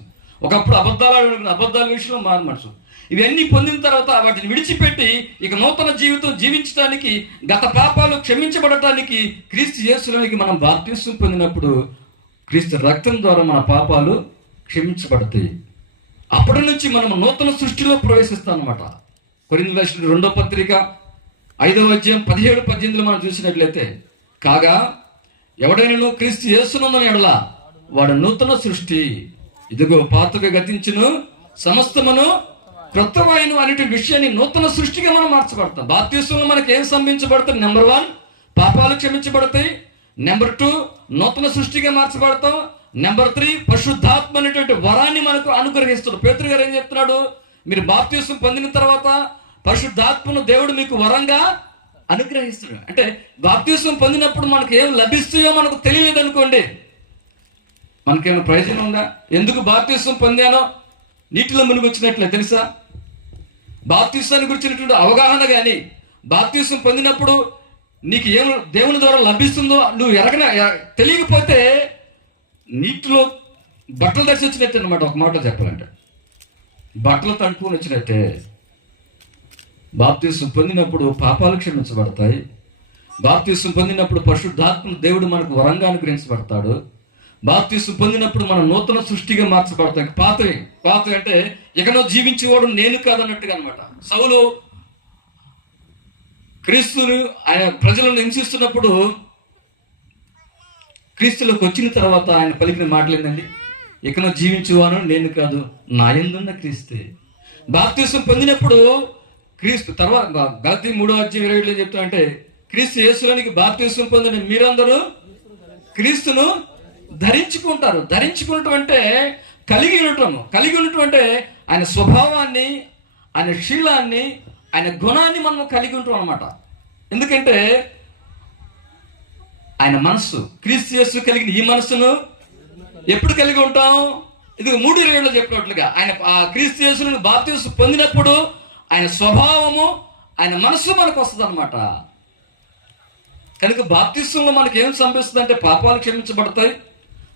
ఒకప్పుడు అబద్ధాల విషయంలో మారు మనసు. ఇవన్నీ పొందిన తర్వాత వాటిని విడిచిపెట్టి ఇక నూతన జీవితం జీవించడానికి, గత పాపాలు క్షమించబడటానికి క్రీస్తు యేసులోనికి మనం బాప్తిస్మం పొందినప్పుడు క్రీస్తు రక్తం ద్వారా మన పాపాలు క్షమించబడతాయి. అప్పటి నుంచి మనం నూతన సృష్టిలో ప్రవేశిస్తాం అనమాట. కొరింథీయులకు రాసిన 2వ పత్రిక 5వ అధ్యాయం 17-18 మనం చూసినట్లయితే, కాగా ఎవడైనా క్రీస్తు యేసునందున ఎడల వాడు నూతన సృష్టి, ఇదిగో పాతగా గతించును, సమస్తమును క్రొత్తమైనవి అనేటి విషయాన్ని నూతన సృష్టిగా మనం మార్చబడతాం. బాప్తిస్మంలో మనకి ఏం సంభించబడతాయి? నెంబర్ 1 పాపాలు క్షమించబడతాయి. నెంబర్ 2 నూతన సృష్టిగా మార్చబడతాం. నెంబర్ 3 పరిశుద్ధాత్మ అనేటువంటి వరాన్ని మనకు అనుగ్రహిస్తాడు. పేతురు గారు ఏం చెప్తున్నాడు? మీరు బాప్తిస్మం పొందిన తర్వాత పరిశుద్ధాత్మను దేవుడు మీకు వరంగా అనుగ్రహిస్తాడు. అంటే బాప్తిస్మం పొందినప్పుడు మనకు ఏం లభిస్తాయో మనకు తెలియలేదు అనుకోండి, మనకేమైనా ప్రయోజనం ఉందా? ఎందుకు బాప్తిస్మం పొందానో నీటిలో మునిగి వచ్చినట్లే తెలుసా? బాప్తిస్మాన్ని గురించినటువంటి అవగాహన కానీ, బాప్తిస్మం పొందినప్పుడు నీకు ఏం దేవుని ద్వారా లభిస్తుందో నువ్వు తెలియకపోతే నీటిలో బట్టలు తడిసి వచ్చినట్టే అనమాట. ఒక మాట చెప్పాలంటే బట్టలు తడుపుకొని వచ్చినట్టే. బాప్తిస్మం పొందినప్పుడు పాపాలు క్షమించబడతాయి. బాప్తిస్మం పొందినప్పుడు పరిశుద్ధాత్మ దేవుడు మనకు వరంగా అనుగ్రహించబడతాడు. బాప్తిస్మం పొందినప్పుడు మనం నూతన సృష్టిగా మార్చబడతాం. పాత అంటే ఇకనో జీవించేవాడు నేను కాదన్నట్టుగా అనమాట. సౌలు క్రీస్తును ఆయన ప్రజలను హింసిస్తున్నప్పుడు క్రీస్తులోకి వచ్చిన తర్వాత ఆయన పలికిన మాటలేందండి? ఇకనో జీవించేవాడు నేను కాదు, నా యందున్న క్రీస్తే. బాప్తిస్మం పొందినప్పుడు క్రీస్తు తర్వాత గలతీ 3వ అధ్యాయం 27 చెప్తా అంటే, క్రీస్తు యేసులోనికి బాప్తిస్మం పొందిన మీరందరూ క్రీస్తును ధరించుకుంటారు. ధరించుకుంటాం అంటే కలిగి ఉండటం అంటే ఆయన స్వభావాన్ని, ఆయన శీలాన్ని, ఆయన గుణాన్ని మనం కలిగి ఉంటాం అనమాట. ఎందుకంటే ఆయన మనస్సు, క్రీస్తు యేసు కలిగిన ఈ మనస్సును ఎప్పుడు కలిగి ఉంటాం? ఇది 3:27 చెప్పినట్లుగా ఆయన ఆ క్రీస్తు యేసును బాప్తిస్మం పొందినప్పుడు ఆయన స్వభావము, ఆయన మనస్సు మనకు వస్తుంది అనమాట. కనుక బాప్తిస్మంలో మనకి ఏం సంభవిస్తుంది అంటే పాపాలు క్షమించబడతాయి,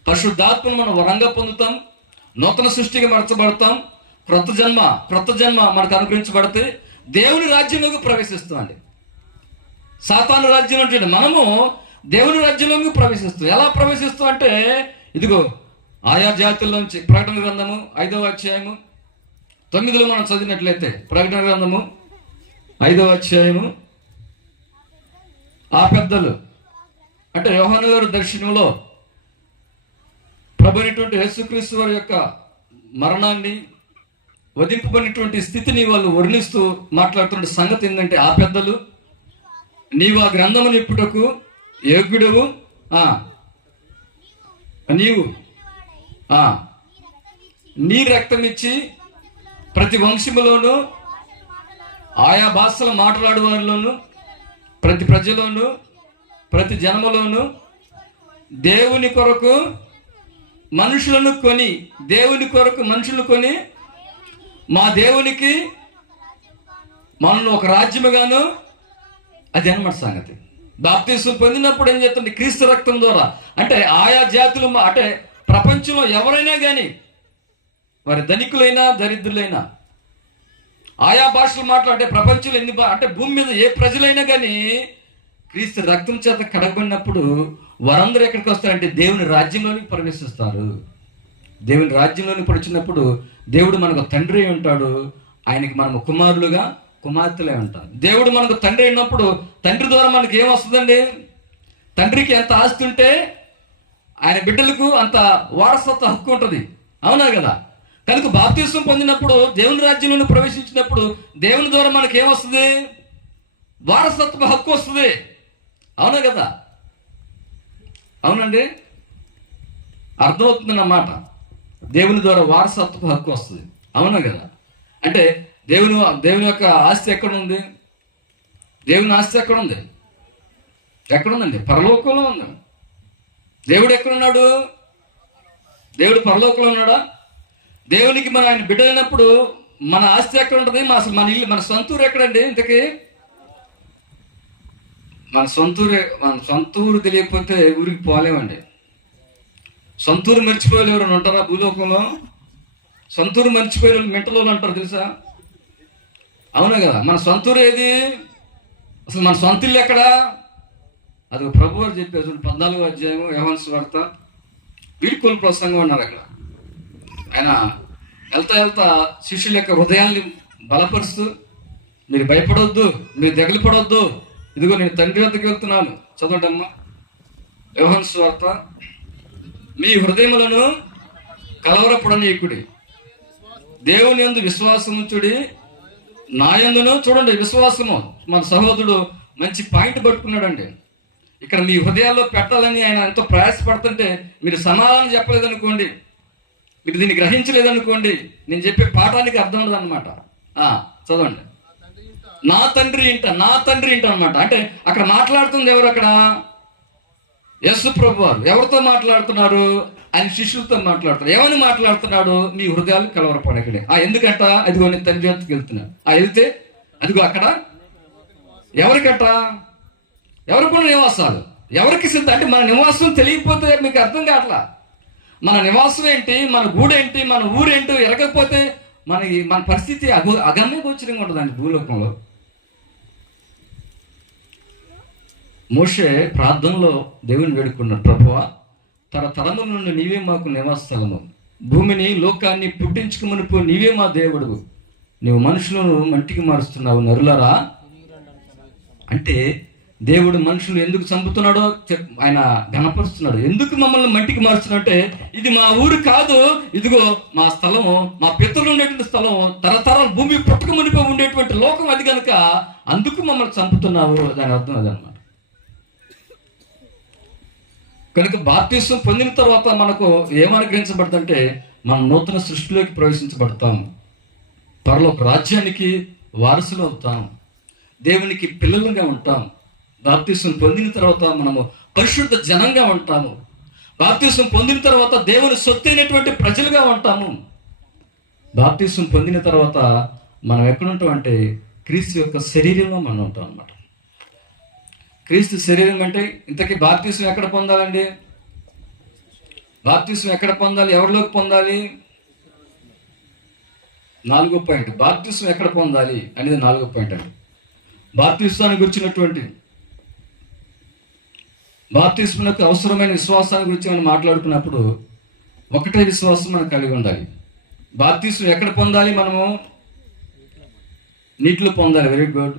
పరిశుద్ధాత్మను మనం వరంగా పొందుతాం, నూతన సృష్టిగా మార్చబడతాం, క్రొత్త జన్మ మనకు అనుగ్రహించబడతాయి, దేవుని రాజ్యంలోకి ప్రవేశిస్తామండి. సాతాను రాజ్యం అంటే మనము దేవుని రాజ్యంలోకి ప్రవేశిస్తాం. ఎలా ప్రవేశిస్తాం అంటే ఇదిగో ఆయా జాతుల్లోంచి ప్రకటన గ్రంథము 5వ అధ్యాయము 9లో మనం చదివినట్లయితే, ప్రకటన గ్రంథము 5వ అధ్యాయము ఆ పెద్దలు అంటే యోహాను గారు దర్శనంలో ప్రభు అయినటువంటి యేసుక్రీస్తు వారి యొక్క మరణాన్ని, వధింపబడినటువంటి స్థితిని వాళ్ళు వర్ణిస్తూ మాట్లాడుతున్న సంగతి ఏంటంటే, ఆ పెద్దలు నీవు ఆ గ్రంథము నిప్పుటకు యోగ్యుడవు, నీవు నీ రక్తం ఇచ్చి ప్రతి వంశములోను ఆయా భాషలు మాట్లాడు వారిలోను ప్రతి ప్రజలోను ప్రతి జనములోను దేవుని కొరకు మనుషులను కొని, దేవుని కొరకు మనుషులు కొని మా దేవునికి మనల్ని ఒక రాజ్యముగాను, అది అన్నమాట సంగతి. బాప్తీసం పొందినప్పుడు ఏం చేస్తుంది? క్రీస్తు రక్తం ద్వారా. అంటే ఆయా జాతులు, అంటే ప్రపంచంలో ఎవరైనా కానీ, వారి ధనికులైనా దరిద్రులైనా, ఆయా భాషలు మాట్లాడే ప్రపంచంలో అంటే భూమి మీద ఏ ప్రజలైనా కానీ క్రీస్తు రక్తం చేత కడగబడినప్పుడు వారందరూ ఎక్కడికి వస్తారంటే దేవుని రాజ్యంలోనికి ప్రవేశిస్తారు. దేవుని రాజ్యంలోనికి వచ్చినప్పుడు దేవుడు మనకు తండ్రి ఉంటాడు, ఆయనకి మనము కుమారులుగా కుమార్తెలే ఉంటాం. దేవుడు మనకు తండ్రి అయినప్పుడు తండ్రి ద్వారా మనకి ఏం వస్తుందండి? తండ్రికి ఎంత ఆస్తి ఉంటే ఆయన బిడ్డలకు అంత వారసత్వ హక్కు ఉంటుంది, అవునా కదా? కనుక బాప్తీసం పొందినప్పుడు, దేవుని రాజ్యంలో ప్రవేశించినప్పుడు దేవుని ద్వారా మనకి ఏమొస్తుంది? వారసత్వ హక్కు వస్తుంది, అవునా కదా? అవునండి, అర్థమవుతుందన్నమాట. దేవుని ద్వారా వారసత్వ హక్కు వస్తుంది, అవునా కదా? అంటే దేవుని యొక్క ఆస్తి ఎక్కడుంది? దేవుని ఆస్తి ఎక్కడుంది? ఎక్కడుందండి? పరలోకంలో ఉంది. దేవుడు ఎక్కడున్నాడు? దేవుడు పరలోకంలో ఉన్నాడా? దేవునికి మన ఆయన బిడ్డలైనప్పుడు మన ఆస్తి ఎక్కడ ఉంటుంది? అసలు మన ఇల్లు, మన సొంతూరు ఎక్కడండి? ఇంతకీ మన సొంతూరు తెలియకపోతే ఊరికి పోలేమండి. సొంతూరు మర్చిపోయే ఎవరైనా ఉంటారా భూలోకంలో? సొంతూరు మర్చిపోయే మెంటలో అంటారు, తెలుసా? అవునా కదా? మన సొంతూరు ఏది? అసలు మన సొంత ఇల్లు ఎక్కడా? అది ప్రభు వారు చెప్పారు. 14వ అధ్యాయం యోహాను సువార్త, వీడ్కోలు ప్రసంగం అన్నారు. అక్కడ ఆయన వెళ్తా శిష్యుల యొక్క హృదయాన్ని బలపరుస్తూ, మీరు భయపడవద్దు, మీరు దిగులు పడవద్దు, ఇదిగో నేను తండ్రి వద్దకు వెళ్తున్నాను. చదవండి అమ్మా, యోహాను సువార్త. మీ హృదయములను కలవరపడనీయకుడి, దేవుని యందు విశ్వాసముంచుడి, నా యందును. చూడండి, విశ్వాసము. మన సహోదరుడు మంచి పాయింట్ పట్టుకున్నాడండి. ఇక్కడ మీ హృదయాల్లో పెట్టాలని ఆయన ఎంతో ప్రయాసపడుతుంటే మీరు సమాధానం చెప్పలేదనుకోండి, మీరు దీన్ని గ్రహించలేదనుకోండి, నేను చెప్పే పాఠానికి అర్థం ఉండదు అనమాట. చదవండి, నా తండ్రి ఇంట అనమాట. అంటే అక్కడ మాట్లాడుతుంది ఎవరు? అక్కడ యేసు ప్రభు వారు. ఎవరితో మాట్లాడుతున్నారు? ఆయన శిష్యులతో మాట్లాడుతున్నారు. ఏమని మాట్లాడుతున్నాడు? మీ హృదయాలు కలవరపడకండి. ఎందుకంట? అదిగో నేను తండ్రి వద్దకు వెళ్తున్నాను. వెళ్తే అదిగో అక్కడ ఎవరికట? ఎవరికున్న నివాసాలు, ఎవరికి సిద్ధం? అంటే మన నివాసం తెలియకపోతే మీకు అర్థం కావట్లా. మన నివాసం ఏంటి, మన గూడేంటి, మన ఊరేంటో ఎరగకపోతే మన పరిస్థితి అగమ్య గోచరంగా ఉంటుందండి భూలోకంలో. మోషే ప్రార్థనలో దేవుని వేడుకున్నాడు, ప్రభువా తరతరముల నుండి నీవే మాకు నివాసస్థలము, భూమిని లోకాన్ని పుట్టించుకుమునుపు నీవే మా దేవుడు, నీవు మనుషులను మట్టికి మారుస్తున్నావు నరులరా. అంటే దేవుడు మనుషులు ఎందుకు చంపుతున్నాడో ఆయన ఘనపరుస్తున్నాడు. ఎందుకు మమ్మల్ని మట్టికి మారుస్తున్నాడంటే, ఇది మా ఊరు కాదు, ఇదిగో మా స్థలము, మా పితరులు ఉండేటువంటి స్థలము, తరతరం భూమి పుట్టుక మునిపో ఉండేటువంటి లోకం అది కనుక అందుకు మమ్మల్ని చంపుతున్నావు. దాని అర్థం అదనమాట. కనుక బాప్తిసం పొందిన తర్వాత మనకు ఏమనుగ్రహించబడుతుంటే, మనం నూతన సృష్టిలోకి ప్రవేశించబడతాం, పరలోక రాజ్యానికి వారసులు అవుతాం, దేవునికి పిల్లలుగా ఉంటాం. బాప్తిసం పొందిన తర్వాత మనము పరిశుద్ధ జనంగా ఉంటాము. బాప్తిసం పొందిన తర్వాత దేవుని సొత్తైనటువంటి ప్రజలుగా ఉంటాము. బాప్తిసం పొందిన తర్వాత మనం ఎక్కడుంటాం అంటే క్రీస్తు యొక్క శరీరంలో మనం ఉంటాం అన్నమాట. క్రీస్తు శరీరం అంటే ఇంతకీ బాప్తిసం ఎక్కడ పొందాలండి? బాప్తిసం ఎక్కడ పొందాలి? ఎవరిలోకి పొందాలి? 4వ పాయింట్. బాప్తిసం ఎక్కడ పొందాలి అనేది 4వ పాయింట్ అండి. బాప్తిసానికి వచ్చినటువంటి బాప్తిస్మునకు అవసరమైన విశ్వాసాన్ని గురించి మనం మాట్లాడుకున్నప్పుడు ఒకటే విశ్వాసం మనం కలిగి ఉండాలి. బాప్తిస్ము ఎక్కడ పొందాలి? మనము నీటిలో పొందాలి. Very good.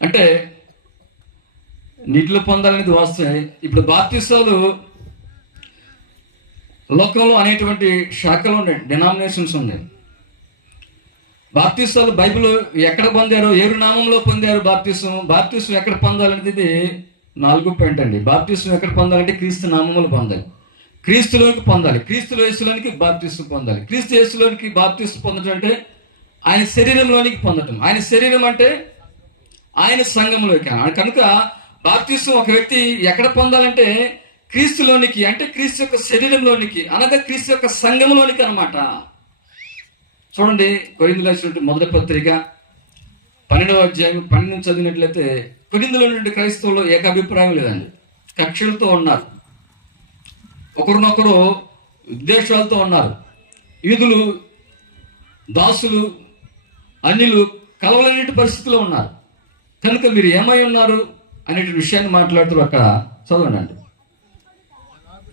అంటే నీటిలో పొందాలనేది వాస్తవమే. ఇప్పుడు బాప్తిసాలు లోకంలో అనేటువంటి శాఖలు ఉన్నాయి, డినామినేషన్స్ ఉన్నాయి. బాప్తిసాలు బైబిల్ ఎక్కడ పొందారు, ఏ నామంలో పొందారు బాప్తిసం ఎక్కడ పొందాలనేది ఇది 4వ పాయింట్ అండి. బాప్తిసం ఎక్కడ పొందాలంటే క్రీస్తు నామంలో పొందాలి, క్రీస్తులోనికి పొందాలి, క్రీస్తు యేసులోనికి బాప్తిసం పొందాలి. క్రీస్తు యేసులోనికి బాప్తిసం పొందడం అంటే ఆయన శరీరంలోనికి పొందడం. ఆయన శరీరం అంటే ఆయన సంఘంలోకి. కనుక బాప్తిసం ఒక వ్యక్తి ఎక్కడ పొందాలంటే క్రీస్తులోనికి, అంటే క్రీస్తు యొక్క శరీరంలోనికి, అనగా క్రీస్తు యొక్క సంఘంలోనికి అన్నమాట. చూడండి, కొరింథీయులకు రాసినటువంటి మొదటి పత్రిక 12వ అధ్యాయం 12 చదివినట్లయితే, కొరింథీలో నుండి క్రైస్తవులు ఏకాభిప్రాయం లేదండి, కక్షలతో ఉన్నారు, ఒకరినొకరు ఉద్దేశాలతో ఉన్నారు, యూదులు దాసులు అన్యులు కలవలేని పరిస్థితిలో ఉన్నారు. కనుక మీరు ఏమై ఉన్నారు అనే విషయాన్ని మాట్లాడుతూ అక్కడ చదవండి.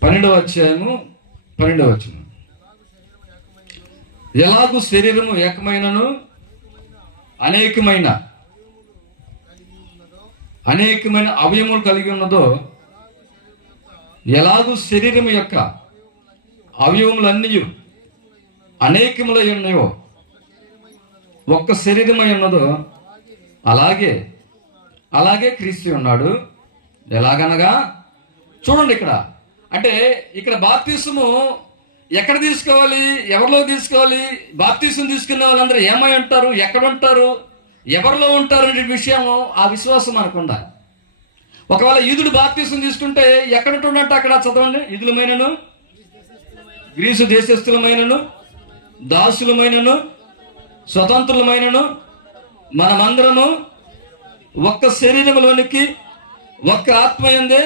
12వ అధ్యాయము 12వ వచనం. ఎలాగూ శరీరము ఏకమైనను అనేకమైన అవయములు కలిగి ఉన్నదో, ఎలాగూ శరీరము యొక్క అవయవములన్నీ అనేకములై ఉన్నాయో, ఒక్క శరీరమై ఉన్నదో, అలాగే క్రీస్తు ఉన్నాడు. ఎలాగనగా చూడండి, అంటే ఇక్కడ బాప్తిసము ఎక్కడ తీసుకోవాలి, ఎవరిలో తీసుకోవాలి? బాప్తిసం తీసుకున్న వాళ్ళందరూ ఏమై ఉంటారు, ఎక్కడ ఉంటారు, ఎవరిలో ఉంటారు అనే విషయం, ఆ విశ్వాసం మనకు ఉండాలి. ఒకవేళ యూదుడు బాప్తిసం తీసుకుంటే ఎక్కడ ఉంటుందంటే అక్కడ చదవండి, యూదులమైనను గ్రీసు దేశస్థులమైనను దాసులమైనను స్వతంత్రులమైనను మనమందరము ఒక్క శరీరంలోనికి ఒక్క ఆత్మయందే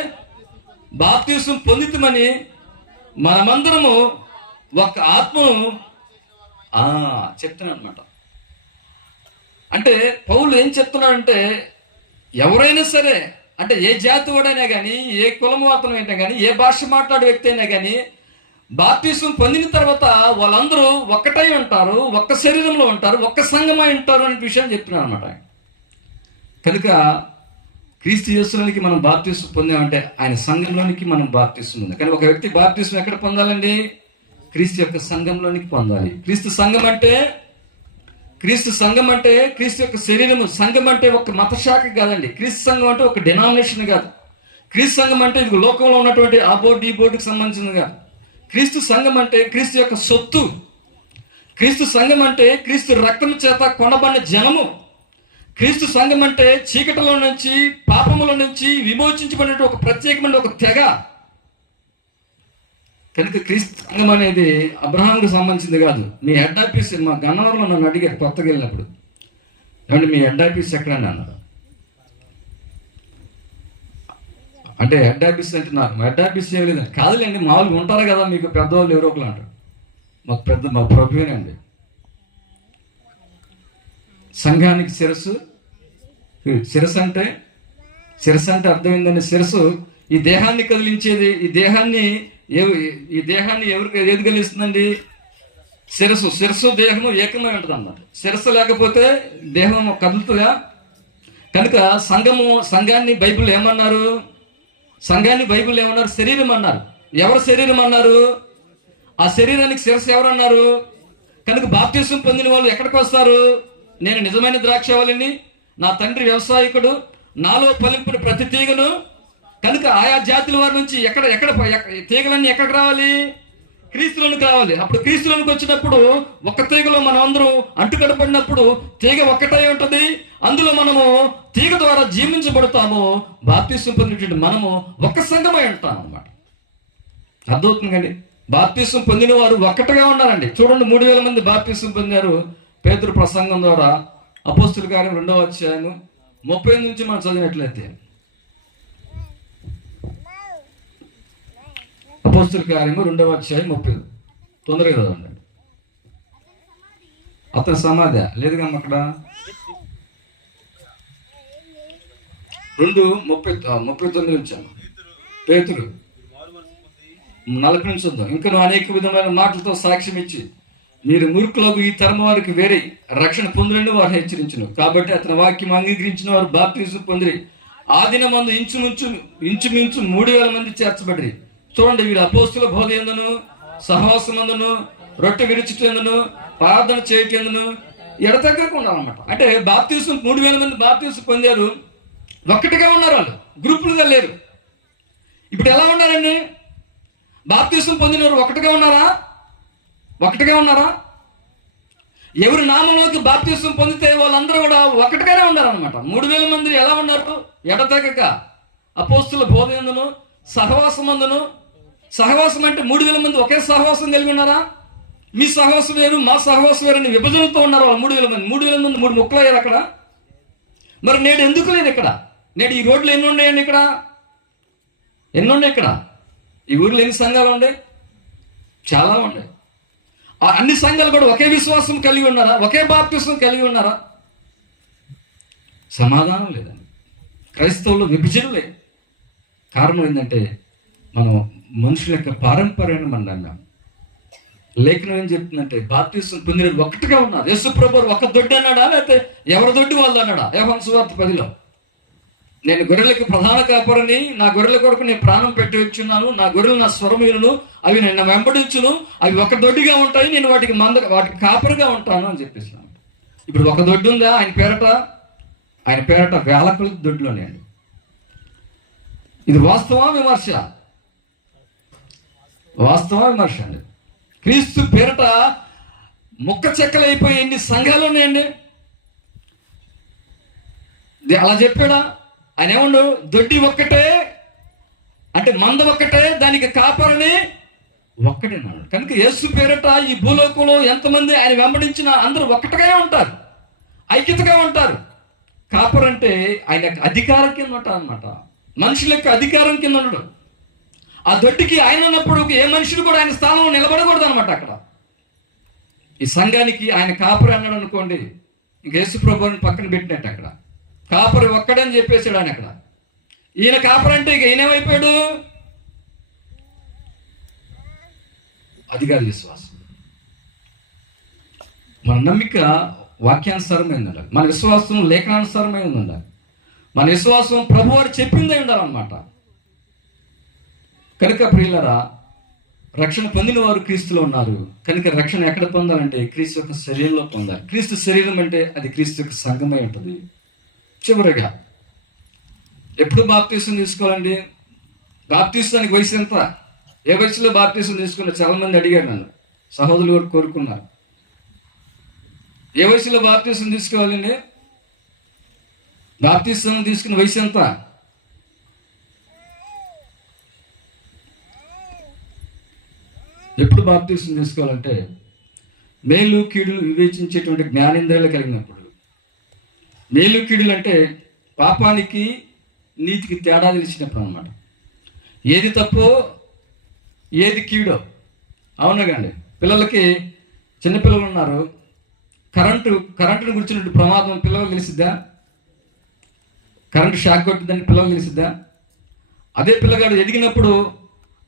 బాప్తిసం పొందితమని మనమందరము ఒక్క ఆత్మను చెప్తున్నాను అనమాట. అంటే పౌలు ఏం చెప్తున్నాడంటే, ఎవరైనా సరే, అంటే ఏ జాతి వాడైనా కానీ, ఏ కులము అతను అయినా కానీ, ఏ భాష మాట్లాడే వ్యక్తి అయినా కానీ, బాప్తిసం పొందిన తర్వాత వాళ్ళందరూ ఒక్కటై ఉంటారు, ఒక్క శరీరంలో ఉంటారు, ఒక్క సంఘమై ఉంటారు అనే విషయాన్ని చెప్తున్నాను అనమాట. కనుక క్రీస్తు యేసులోనికి మనం బాప్తిసం పొందామంటే ఆయన సంఘంలోనికి మనం బాప్తిసం ఉంది. కానీ ఒక వ్యక్తి బాప్తిసం ఎక్కడ పొందాలండి? క్రీస్తు యొక్క సంఘంలోనికి పొందాలి. క్రీస్తు సంఘం అంటే క్రీస్తు యొక్క శరీరము. సంఘం అంటే ఒక మత శాఖ కాదండి. క్రీస్తు సంఘం అంటే ఒక డినామినేషన్ కాదు. క్రీస్తు సంఘం అంటే ఇది లోకంలో ఉన్నటువంటి ఆ బోర్డు ఈ బోర్డుకి సంబంధించింది కాదు. క్రీస్తు సంఘం అంటే క్రీస్తు యొక్క సొత్తు. క్రీస్తు సంఘం అంటే క్రీస్తు రక్తం చేత కొనబడిన జనము. క్రీస్తు సంఘం అంటే చీకటిలో నుంచి, పాపముల నుంచి విమోచించబడిన ఒక ప్రత్యేకమైన ఒక తెగ. కనుక క్రీస్తు సంఘం అనేది అబ్రహాంకి సంబంధించింది కాదు. మీ హెడ్ ఆఫీస్, మా గన్నవరంలో నన్ను అడిగారు కొత్తగా వెళ్ళినప్పుడు, ఏమంటే మీ హెడ్ ఆఫీస్ ఎక్కడండి అన్నారు. అంటే హెడ్ ఆఫీస్ అంటే నాకు హెడ్ ఆఫీస్ ఏం లేదండి. కాదులేండి, మామూలుగా ఉంటారు కదా మీకు పెద్దవాళ్ళు ఎవరో ఒకరు అంటారు. మా ప్రభువేనండి. సంఘానికి శిరస్సు అంటే అర్థం ఏంటంటే, శిరస్సు ఈ దేహాన్ని కదిలించేది. ఈ దేహాన్ని ఎవరికి ఏది కలిగిస్తుందండి? శిరస్సు దేహము ఏకమై ఉంటుంది అన్నమాట. శిరస్సు లేకపోతే దేహం కదులుతుందా? కనుక సంఘాన్ని బైబిల్ ఏమన్నారు? శరీరం అన్నారు. ఎవరు శరీరం అన్నారు? ఆ శరీరానికి శిరస్సు ఎవరు అన్నారు? కనుక బాప్తిసం పొందిన వాళ్ళు ఎక్కడికి వస్తారు? నేను నిజమైన ద్రాక్షవల్లిని, నా తండ్రి వ్యవసాయకుడు, నాలో ఫలింపుడు ప్రతి తీగను. కనుక ఆయా జాతుల వారి నుంచి ఎక్కడ తీగలన్నీ ఎక్కడికి రావాలి? క్రీస్తులోనికి రావాలి. అప్పుడు క్రీస్తులోనికి వచ్చినప్పుడు ఒక్క తీగలో మనం అందరం అంటుకడపడినప్పుడు తీగ ఒక్కటై ఉంటుంది. అందులో మనము తీగ ద్వారా జీవించబడతాము. బాప్తిసం పొందినటువంటి మనము ఒక్క సంఘమై ఉంటాం అన్నమాట. అర్థమవుతుంది కండి. బాప్తిసం పొందిన వారు ఒక్కటగా ఉన్నారండి. చూడండి, 3000 మంది బాప్తిసం పొందారు పేతురు ప్రసంగం ద్వారా. అపోస్తుల కార్యం 2వ అధ్యాయం 30 నుంచి మనం చదివినట్లయితే, అపోస్తుల కార్యము 2వ అధ్యాయం 30. తొందరగా చదవండి. అతని సమాధి లేదు కదా అక్కడ. 2:39 ఉంచాను. పేతురు 40 నుంచి ఉందాం. ఇంకా అనేక విధమైన మాటలతో సాక్ష్యం ఇచ్చి, మీరు మూర్ఖులకు ఈ తరం వారికి వేరే రక్షణ పొందులని వారు హెచ్చరించును. కాబట్టి అతని వాక్యం అంగీకరించిన వారు బాప్తిసం పొందిరి. ఆ దినమందు ఇంచుమించు 3,000 మంది చేర్చబడి. చూడండి, వీడు అపోస్తుల బోధ ఎందును, సహవాసమందును, రొట్టె విరుచుటందును, ప్రార్థన చేయటందును ఎడతెగకుండా అన్నమాట. అంటే బాప్తీసం 3,000 మంది బాప్తీసం పొందారు, ఒక్కటిగా ఉన్నారు, వాళ్ళు గ్రూపులుగా లేరు. ఇప్పుడు ఎలా ఉన్నారండి? బాప్తీసం పొందినవారు ఒకటిగా ఉన్నారా? ఒకటిగా ఉన్నారా? ఎవరి నామంలోకి బాప్తీసం పొందితే వాళ్ళందరూ కూడా ఒకటిగానే ఉన్నారనమాట. 3,000 మంది ఎలా ఉన్నారు? ఎడతెగక అపోస్తుల బోధ ఎందును, సహవాసమందును. సహవాసం అంటే 3,000 మంది ఒకే సహవాసం కలిగి ఉన్నారా? మీ సహవాసం వేరు, మా సహవాసం వేరు అని విభజనతో ఉన్నారు వాళ్ళు 3,000 మంది. 3,000 మంది 3 ముక్కలు అయ్యారు అక్కడ. మరి నేడు ఎందుకు లేదు ఇక్కడ? నేడు ఈ రోడ్లు ఎన్ని ఉన్నాయండి? ఇక్కడ ఎన్ని ఉన్నాయి? ఇక్కడ ఈ ఊర్లో ఎన్ని సంఘాలు ఉన్నాయి? చాలా ఉన్నాయి. అన్ని సంఘాలు కూడా ఒకే విశ్వాసం కలిగి ఉన్నారా? ఒకే బాప్తిసం కలిగి ఉన్నారా? సమాధానం లేదండి. క్రైస్తవులు విభజనలే. కారణం ఏంటంటే మనం మనుషుల యొక్క పారంపర్యాన్ని మనం అన్నాం. లేఖనం ఏం చెప్తుందంటే బాప్తిసం పొందిన ఒకటిగా ఉన్నారు. యేసు ప్రభువు ఒక దొడ్డి అన్నాడా, లేకపోతే ఎవరి దొడ్డి వాళ్ళు అన్నాడా? యోహాను సువార్త 10లో నేను గొర్రెలకు ప్రధాన కాపరిని, నా గొర్రెల కొరకు నేను ప్రాణం పెట్టి వచ్చున్నాను, నా గొర్రెలు నా స్వరమీలను, అవి నేను వెంబడించును, అవి ఒక దొడ్డిగా ఉంటాయి, నేను వాటికి కాపరిగా ఉంటాను అని చెప్పేసాను. ఇప్పుడు ఒక దొడ్డి ఉందా ఆయన పేరట వేల కొలది దొడ్లోనే అండి. ఇది వాస్తవా విమర్శ? వాస్తవా విమర్శ అండి. క్రీస్తు పేరట ముక్క చెక్కలైపోయి ఎన్ని సంఘాలు ఉన్నాయండి. అలా చెప్పాడా? ఆయన ఏమన్నా దొడ్డి ఒక్కటే అంటే మంద ఒక్కటే, దానికి కాపరని ఒక్కటేనాడు. కనుక యేసు పేరట ఈ భూలోకంలో ఎంతమంది ఆయన వెంబడించినా అందరూ ఒక్కటిగానే ఉంటారు, ఐక్యతగా ఉంటారు. కాపరంటే ఆయన యొక్క అధికారం కింద ఉంటారు అనమాట. మనుషుల యొక్క అధికారం కింద ఉండడు. ఆ దొడ్డికి ఆయన ఉన్నప్పుడు ఏ మనుషులు కూడా ఆయన స్థానంలో నిలబడకూడదు అనమాట. అక్కడ ఈ సంఘానికి ఆయన కాపరి అన్నాడు అనుకోండి, ఇంక యేసు ప్రభువుని పక్కన పెట్టినట్టు. అక్కడ కాపరి ఒక్కడని చెప్పేసాడు ఆయన. అక్కడ ఈయన కాపరి అంటే ఇక ఈయనేమైపోయాడు? అది కాదు విశ్వాసం. మన నమ్మిక వాక్యానుసారమై ఉండాలి, మన విశ్వాసం లేఖనానుసారమై ఉండాలి, మన విశ్వాసం ప్రభు వారు చెప్పిందే ఉండాలన్నమాట. కనుక ప్రియులరా, రక్షణ పొందిన వారు క్రీస్తులో ఉన్నారు. కనుక రక్షణ ఎక్కడ పొందాలంటే క్రీస్తు యొక్క శరీరంలో పొందాలి. క్రీస్తు శరీరం అంటే అది క్రీస్తు యొక్క సంఘమై ఉంటుంది. చివరిగా ఎప్పుడు బాప్తీసం తీసుకోవాలండి? బాప్తీసానికి వయసు ఎంత? ఏ వయసులో బాప్తీసం తీసుకున్నారు? చాలా మంది అడిగారు నన్ను, సహోదరులు కూడా కోరుకున్నారు. ఏ వయసులో బాప్తీసం తీసుకోవాలండి? బాప్తీసం తీసుకున్న వయసు ఎంత? ఎప్పుడు బాప్తీసం తీసుకోవాలంటే మేలు కీడులు వివేచించేటువంటి జ్ఞానేంద్రియాలు కలిగినప్పుడు. మేలు కీడులు అంటే పాపానికి నీతికి తేడా తెలిసినప్పుడు అన్నమాట. ఏది తప్పో ఏది కీడో. అవునా కండి? పిల్లలకి, చిన్నపిల్లలు ఉన్నారు, కరెంటును గురించినటువంటి ప్రమాదం పిల్లలకు తెలిసిద్దా? కరెంటు షాక్ కొట్టిద్దని పిల్లలకు తెలిసిద్దా? అదే పిల్లగాడు ఎదిగినప్పుడు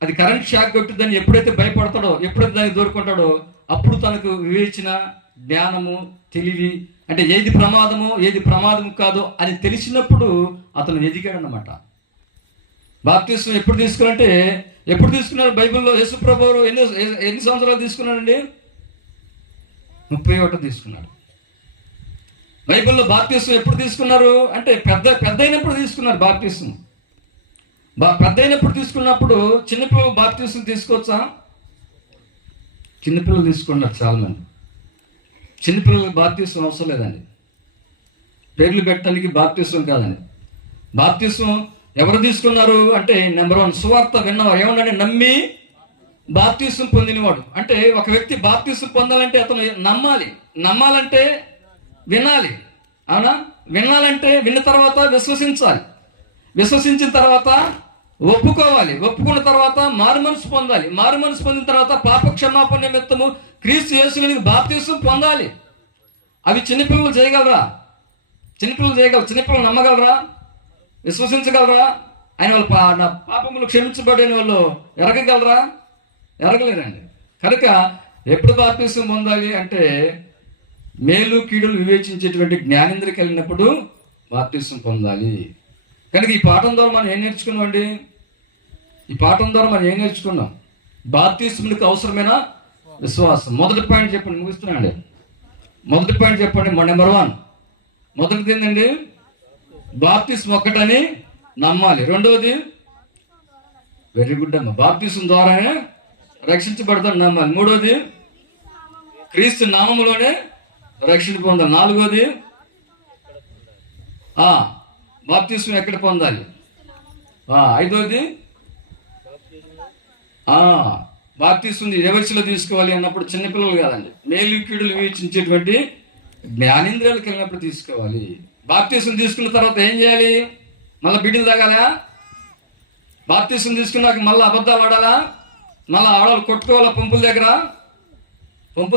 అది కరెంట్ షాక్ కొట్టిద్దని ఎప్పుడైతే భయపడతాడో, ఎప్పుడైతే దానికి దూరుకుంటాడో, అప్పుడు తనకు వివేచన, జ్ఞానము, తెలివి, అంటే ఏది ప్రమాదమో ఏది ప్రమాదం కాదో అని తెలిసినప్పుడు అతను ఎదిగాడు అన్నమాట. బాప్తిసం ఎప్పుడు తీసుకున్నారంటే, ఎప్పుడు తీసుకున్నారు? బైబిల్లో యేసు ప్రభువు ఎన్ని సంవత్సరాలు తీసుకున్నాడండి? 31 తీసుకున్నాడు. బైబిల్లో బాప్తిసం ఎప్పుడు తీసుకున్నారు అంటే పెద్ద అయినప్పుడు తీసుకున్నారు బాప్తిసం. పెద్ద అయినప్పుడు తీసుకున్నప్పుడు చిన్నపిల్లలు బాప్తిసం తీసుకోవచ్చా? చిన్నపిల్లలు తీసుకున్నారు చాలా మంది. చిన్నపిల్లలకు బాప్తిసం అవసరం లేదండి. పేర్లు పెట్టడానికి బాప్తిసం కాదండి. బాప్తిసం ఎవరు తీసుకున్నారు అంటే, నెంబర్ 1 సువార్త విన్నవారు. ఏమన్నాడు? నమ్మి బాప్తిసం పొందినవాడు. అంటే ఒక వ్యక్తి బాప్తిసం పొందాలంటే అతను నమ్మాలంటే వినాలి. అవునా? వినాలంటే విన్న తర్వాత విశ్వసించాలి, విశ్వసించిన తర్వాత ఒప్పుకోవాలి, ఒప్పుకున్న తర్వాత మారు మనసు పొందాలి, మారు మనసు పొందిన తర్వాత పాప క్షమాపణ నిమిత్తము క్రీస్తు యేసుని బాప్తిసం పొందాలి. అవి చిన్నపిల్లలు చేయగలరా? చిన్నపిల్లలు నమ్మగలరా? విశ్వసించగలరా? ఆయన వాళ్ళ పాపములు క్షమించబడిన వాళ్ళు ఎరగగలరా? ఎరగలేరండి. కనుక ఎప్పుడు బాప్తిసం పొందాలి అంటే మేలు కీడులు వివేచించేటువంటి జ్ఞానేంద్రియ కలిగినప్పుడు బాప్తిసం పొందాలి. కనుక ఈ పాఠం ద్వారా మనం ఏం నేర్చుకున్నాం అండి? ఈ పాఠం ద్వారా మనం ఏం నేర్చుకున్నాం? బాప్తిస్మునికి అవసరమైన విశ్వాసం. మొదటి పాయింట్ చెప్పండి, ముగిస్తున్నాండి. మొదటి పాయింట్ చెప్పండి. నెంబర్ 1 మొదటిది ఏంటండి? బాప్తిస్మ ఒక్కటని నమ్మాలి. రెండవది, వెరీ గుడ్ అమ్మ, బాప్తిస్మ ద్వారానే రక్షించబడతాను నమ్మాలి. మూడవది, క్రీస్తు నామములోనే రక్షణ పొందాలి. నాలుగోది, బాప్తిస్మ ఎక్కడ పొందాలి? ఐదోది, బాప్తిస్మ ఏ వయసులో తీసుకోవాలి అన్నప్పుడు చిన్నపిల్లలు కాదండి, మేలు కీడులు వీక్షించేటువంటి జ్ఞానేంద్రియాలకు వెళ్ళినప్పుడు తీసుకోవాలి. బాప్తిస్మ తీసుకున్న తర్వాత ఏం చేయాలి? మళ్ళీ బిడ్డలు తాగాలా? బాప్తిస్మ తీసుకున్నాక మళ్ళీ అబద్ధాలు ఆడాలా? మళ్ళీ ఆడవాళ్ళు కొట్టుకోవాలా? పంపుల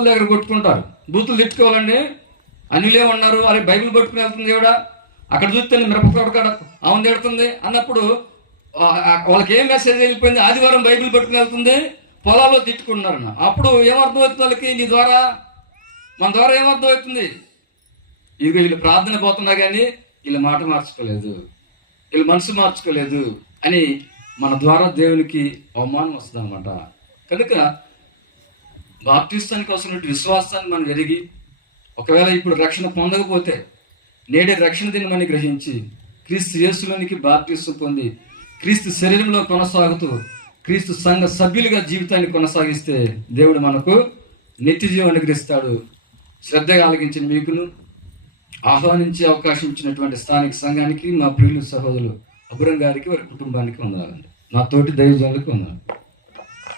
దగ్గర కొట్టుకుంటారు, బూతులు తిట్టుకోవాలండి. అనిలే ఉన్నారు, అరే బైబిల్ పట్టుకుని వెళ్తుంది ఎవడా, అక్కడ చూస్తే మిరపతోట కాడ అవును తిడుతుంది అన్నప్పుడు వాళ్ళకి ఏం మెసేజ్ వెళ్ళిపోయింది? ఆదివారం బైబిల్ పట్టుకుని వెళ్తుంది, పొలాల్లో తిట్టుకుంటున్నారన్న. అప్పుడు ఏమర్థం అవుతుంది వాళ్ళకి? నీ ద్వారా, మన ద్వారా ఏమర్థం అవుతుంది? ఇదిగో వీళ్ళు ప్రార్థన పోతున్నా కానీ వీళ్ళ మాట మార్చుకోలేదు, వీళ్ళు మనసు మార్చుకోలేదు అని మన ద్వారా దేవునికి అవమానం వస్తుంది అనమాట. కనుక బాప్తిస్తానికి అవసరమైన విశ్వాసాన్ని మనం ఎరిగి, ఒకవేళ ఇప్పుడు రక్షణ పొందకపోతే నేడే రక్షణ దినమని గ్రహించి క్రీస్తు యేసులోనికి బాప్తిస్తం పొంది క్రీస్తు శరీరంలో కొనసాగుతూ క్రీస్తు సంఘ సభ్యులుగా జీవితాన్ని కొనసాగిస్తే దేవుడు మనకు నిత్య జీవం అనుగ్రహిస్తాడు. శ్రద్ధగా ఆలకించిన మీకును, ఆహ్వానించే అవకాశం ఇచ్చినటువంటి స్థానిక సంఘానికి, మా ప్రియులు సహోదరులు అబ్బురం గారికి, వారి కుటుంబానికి వందనాలండి. నా తోటి దైవజనులకు వందనాలు.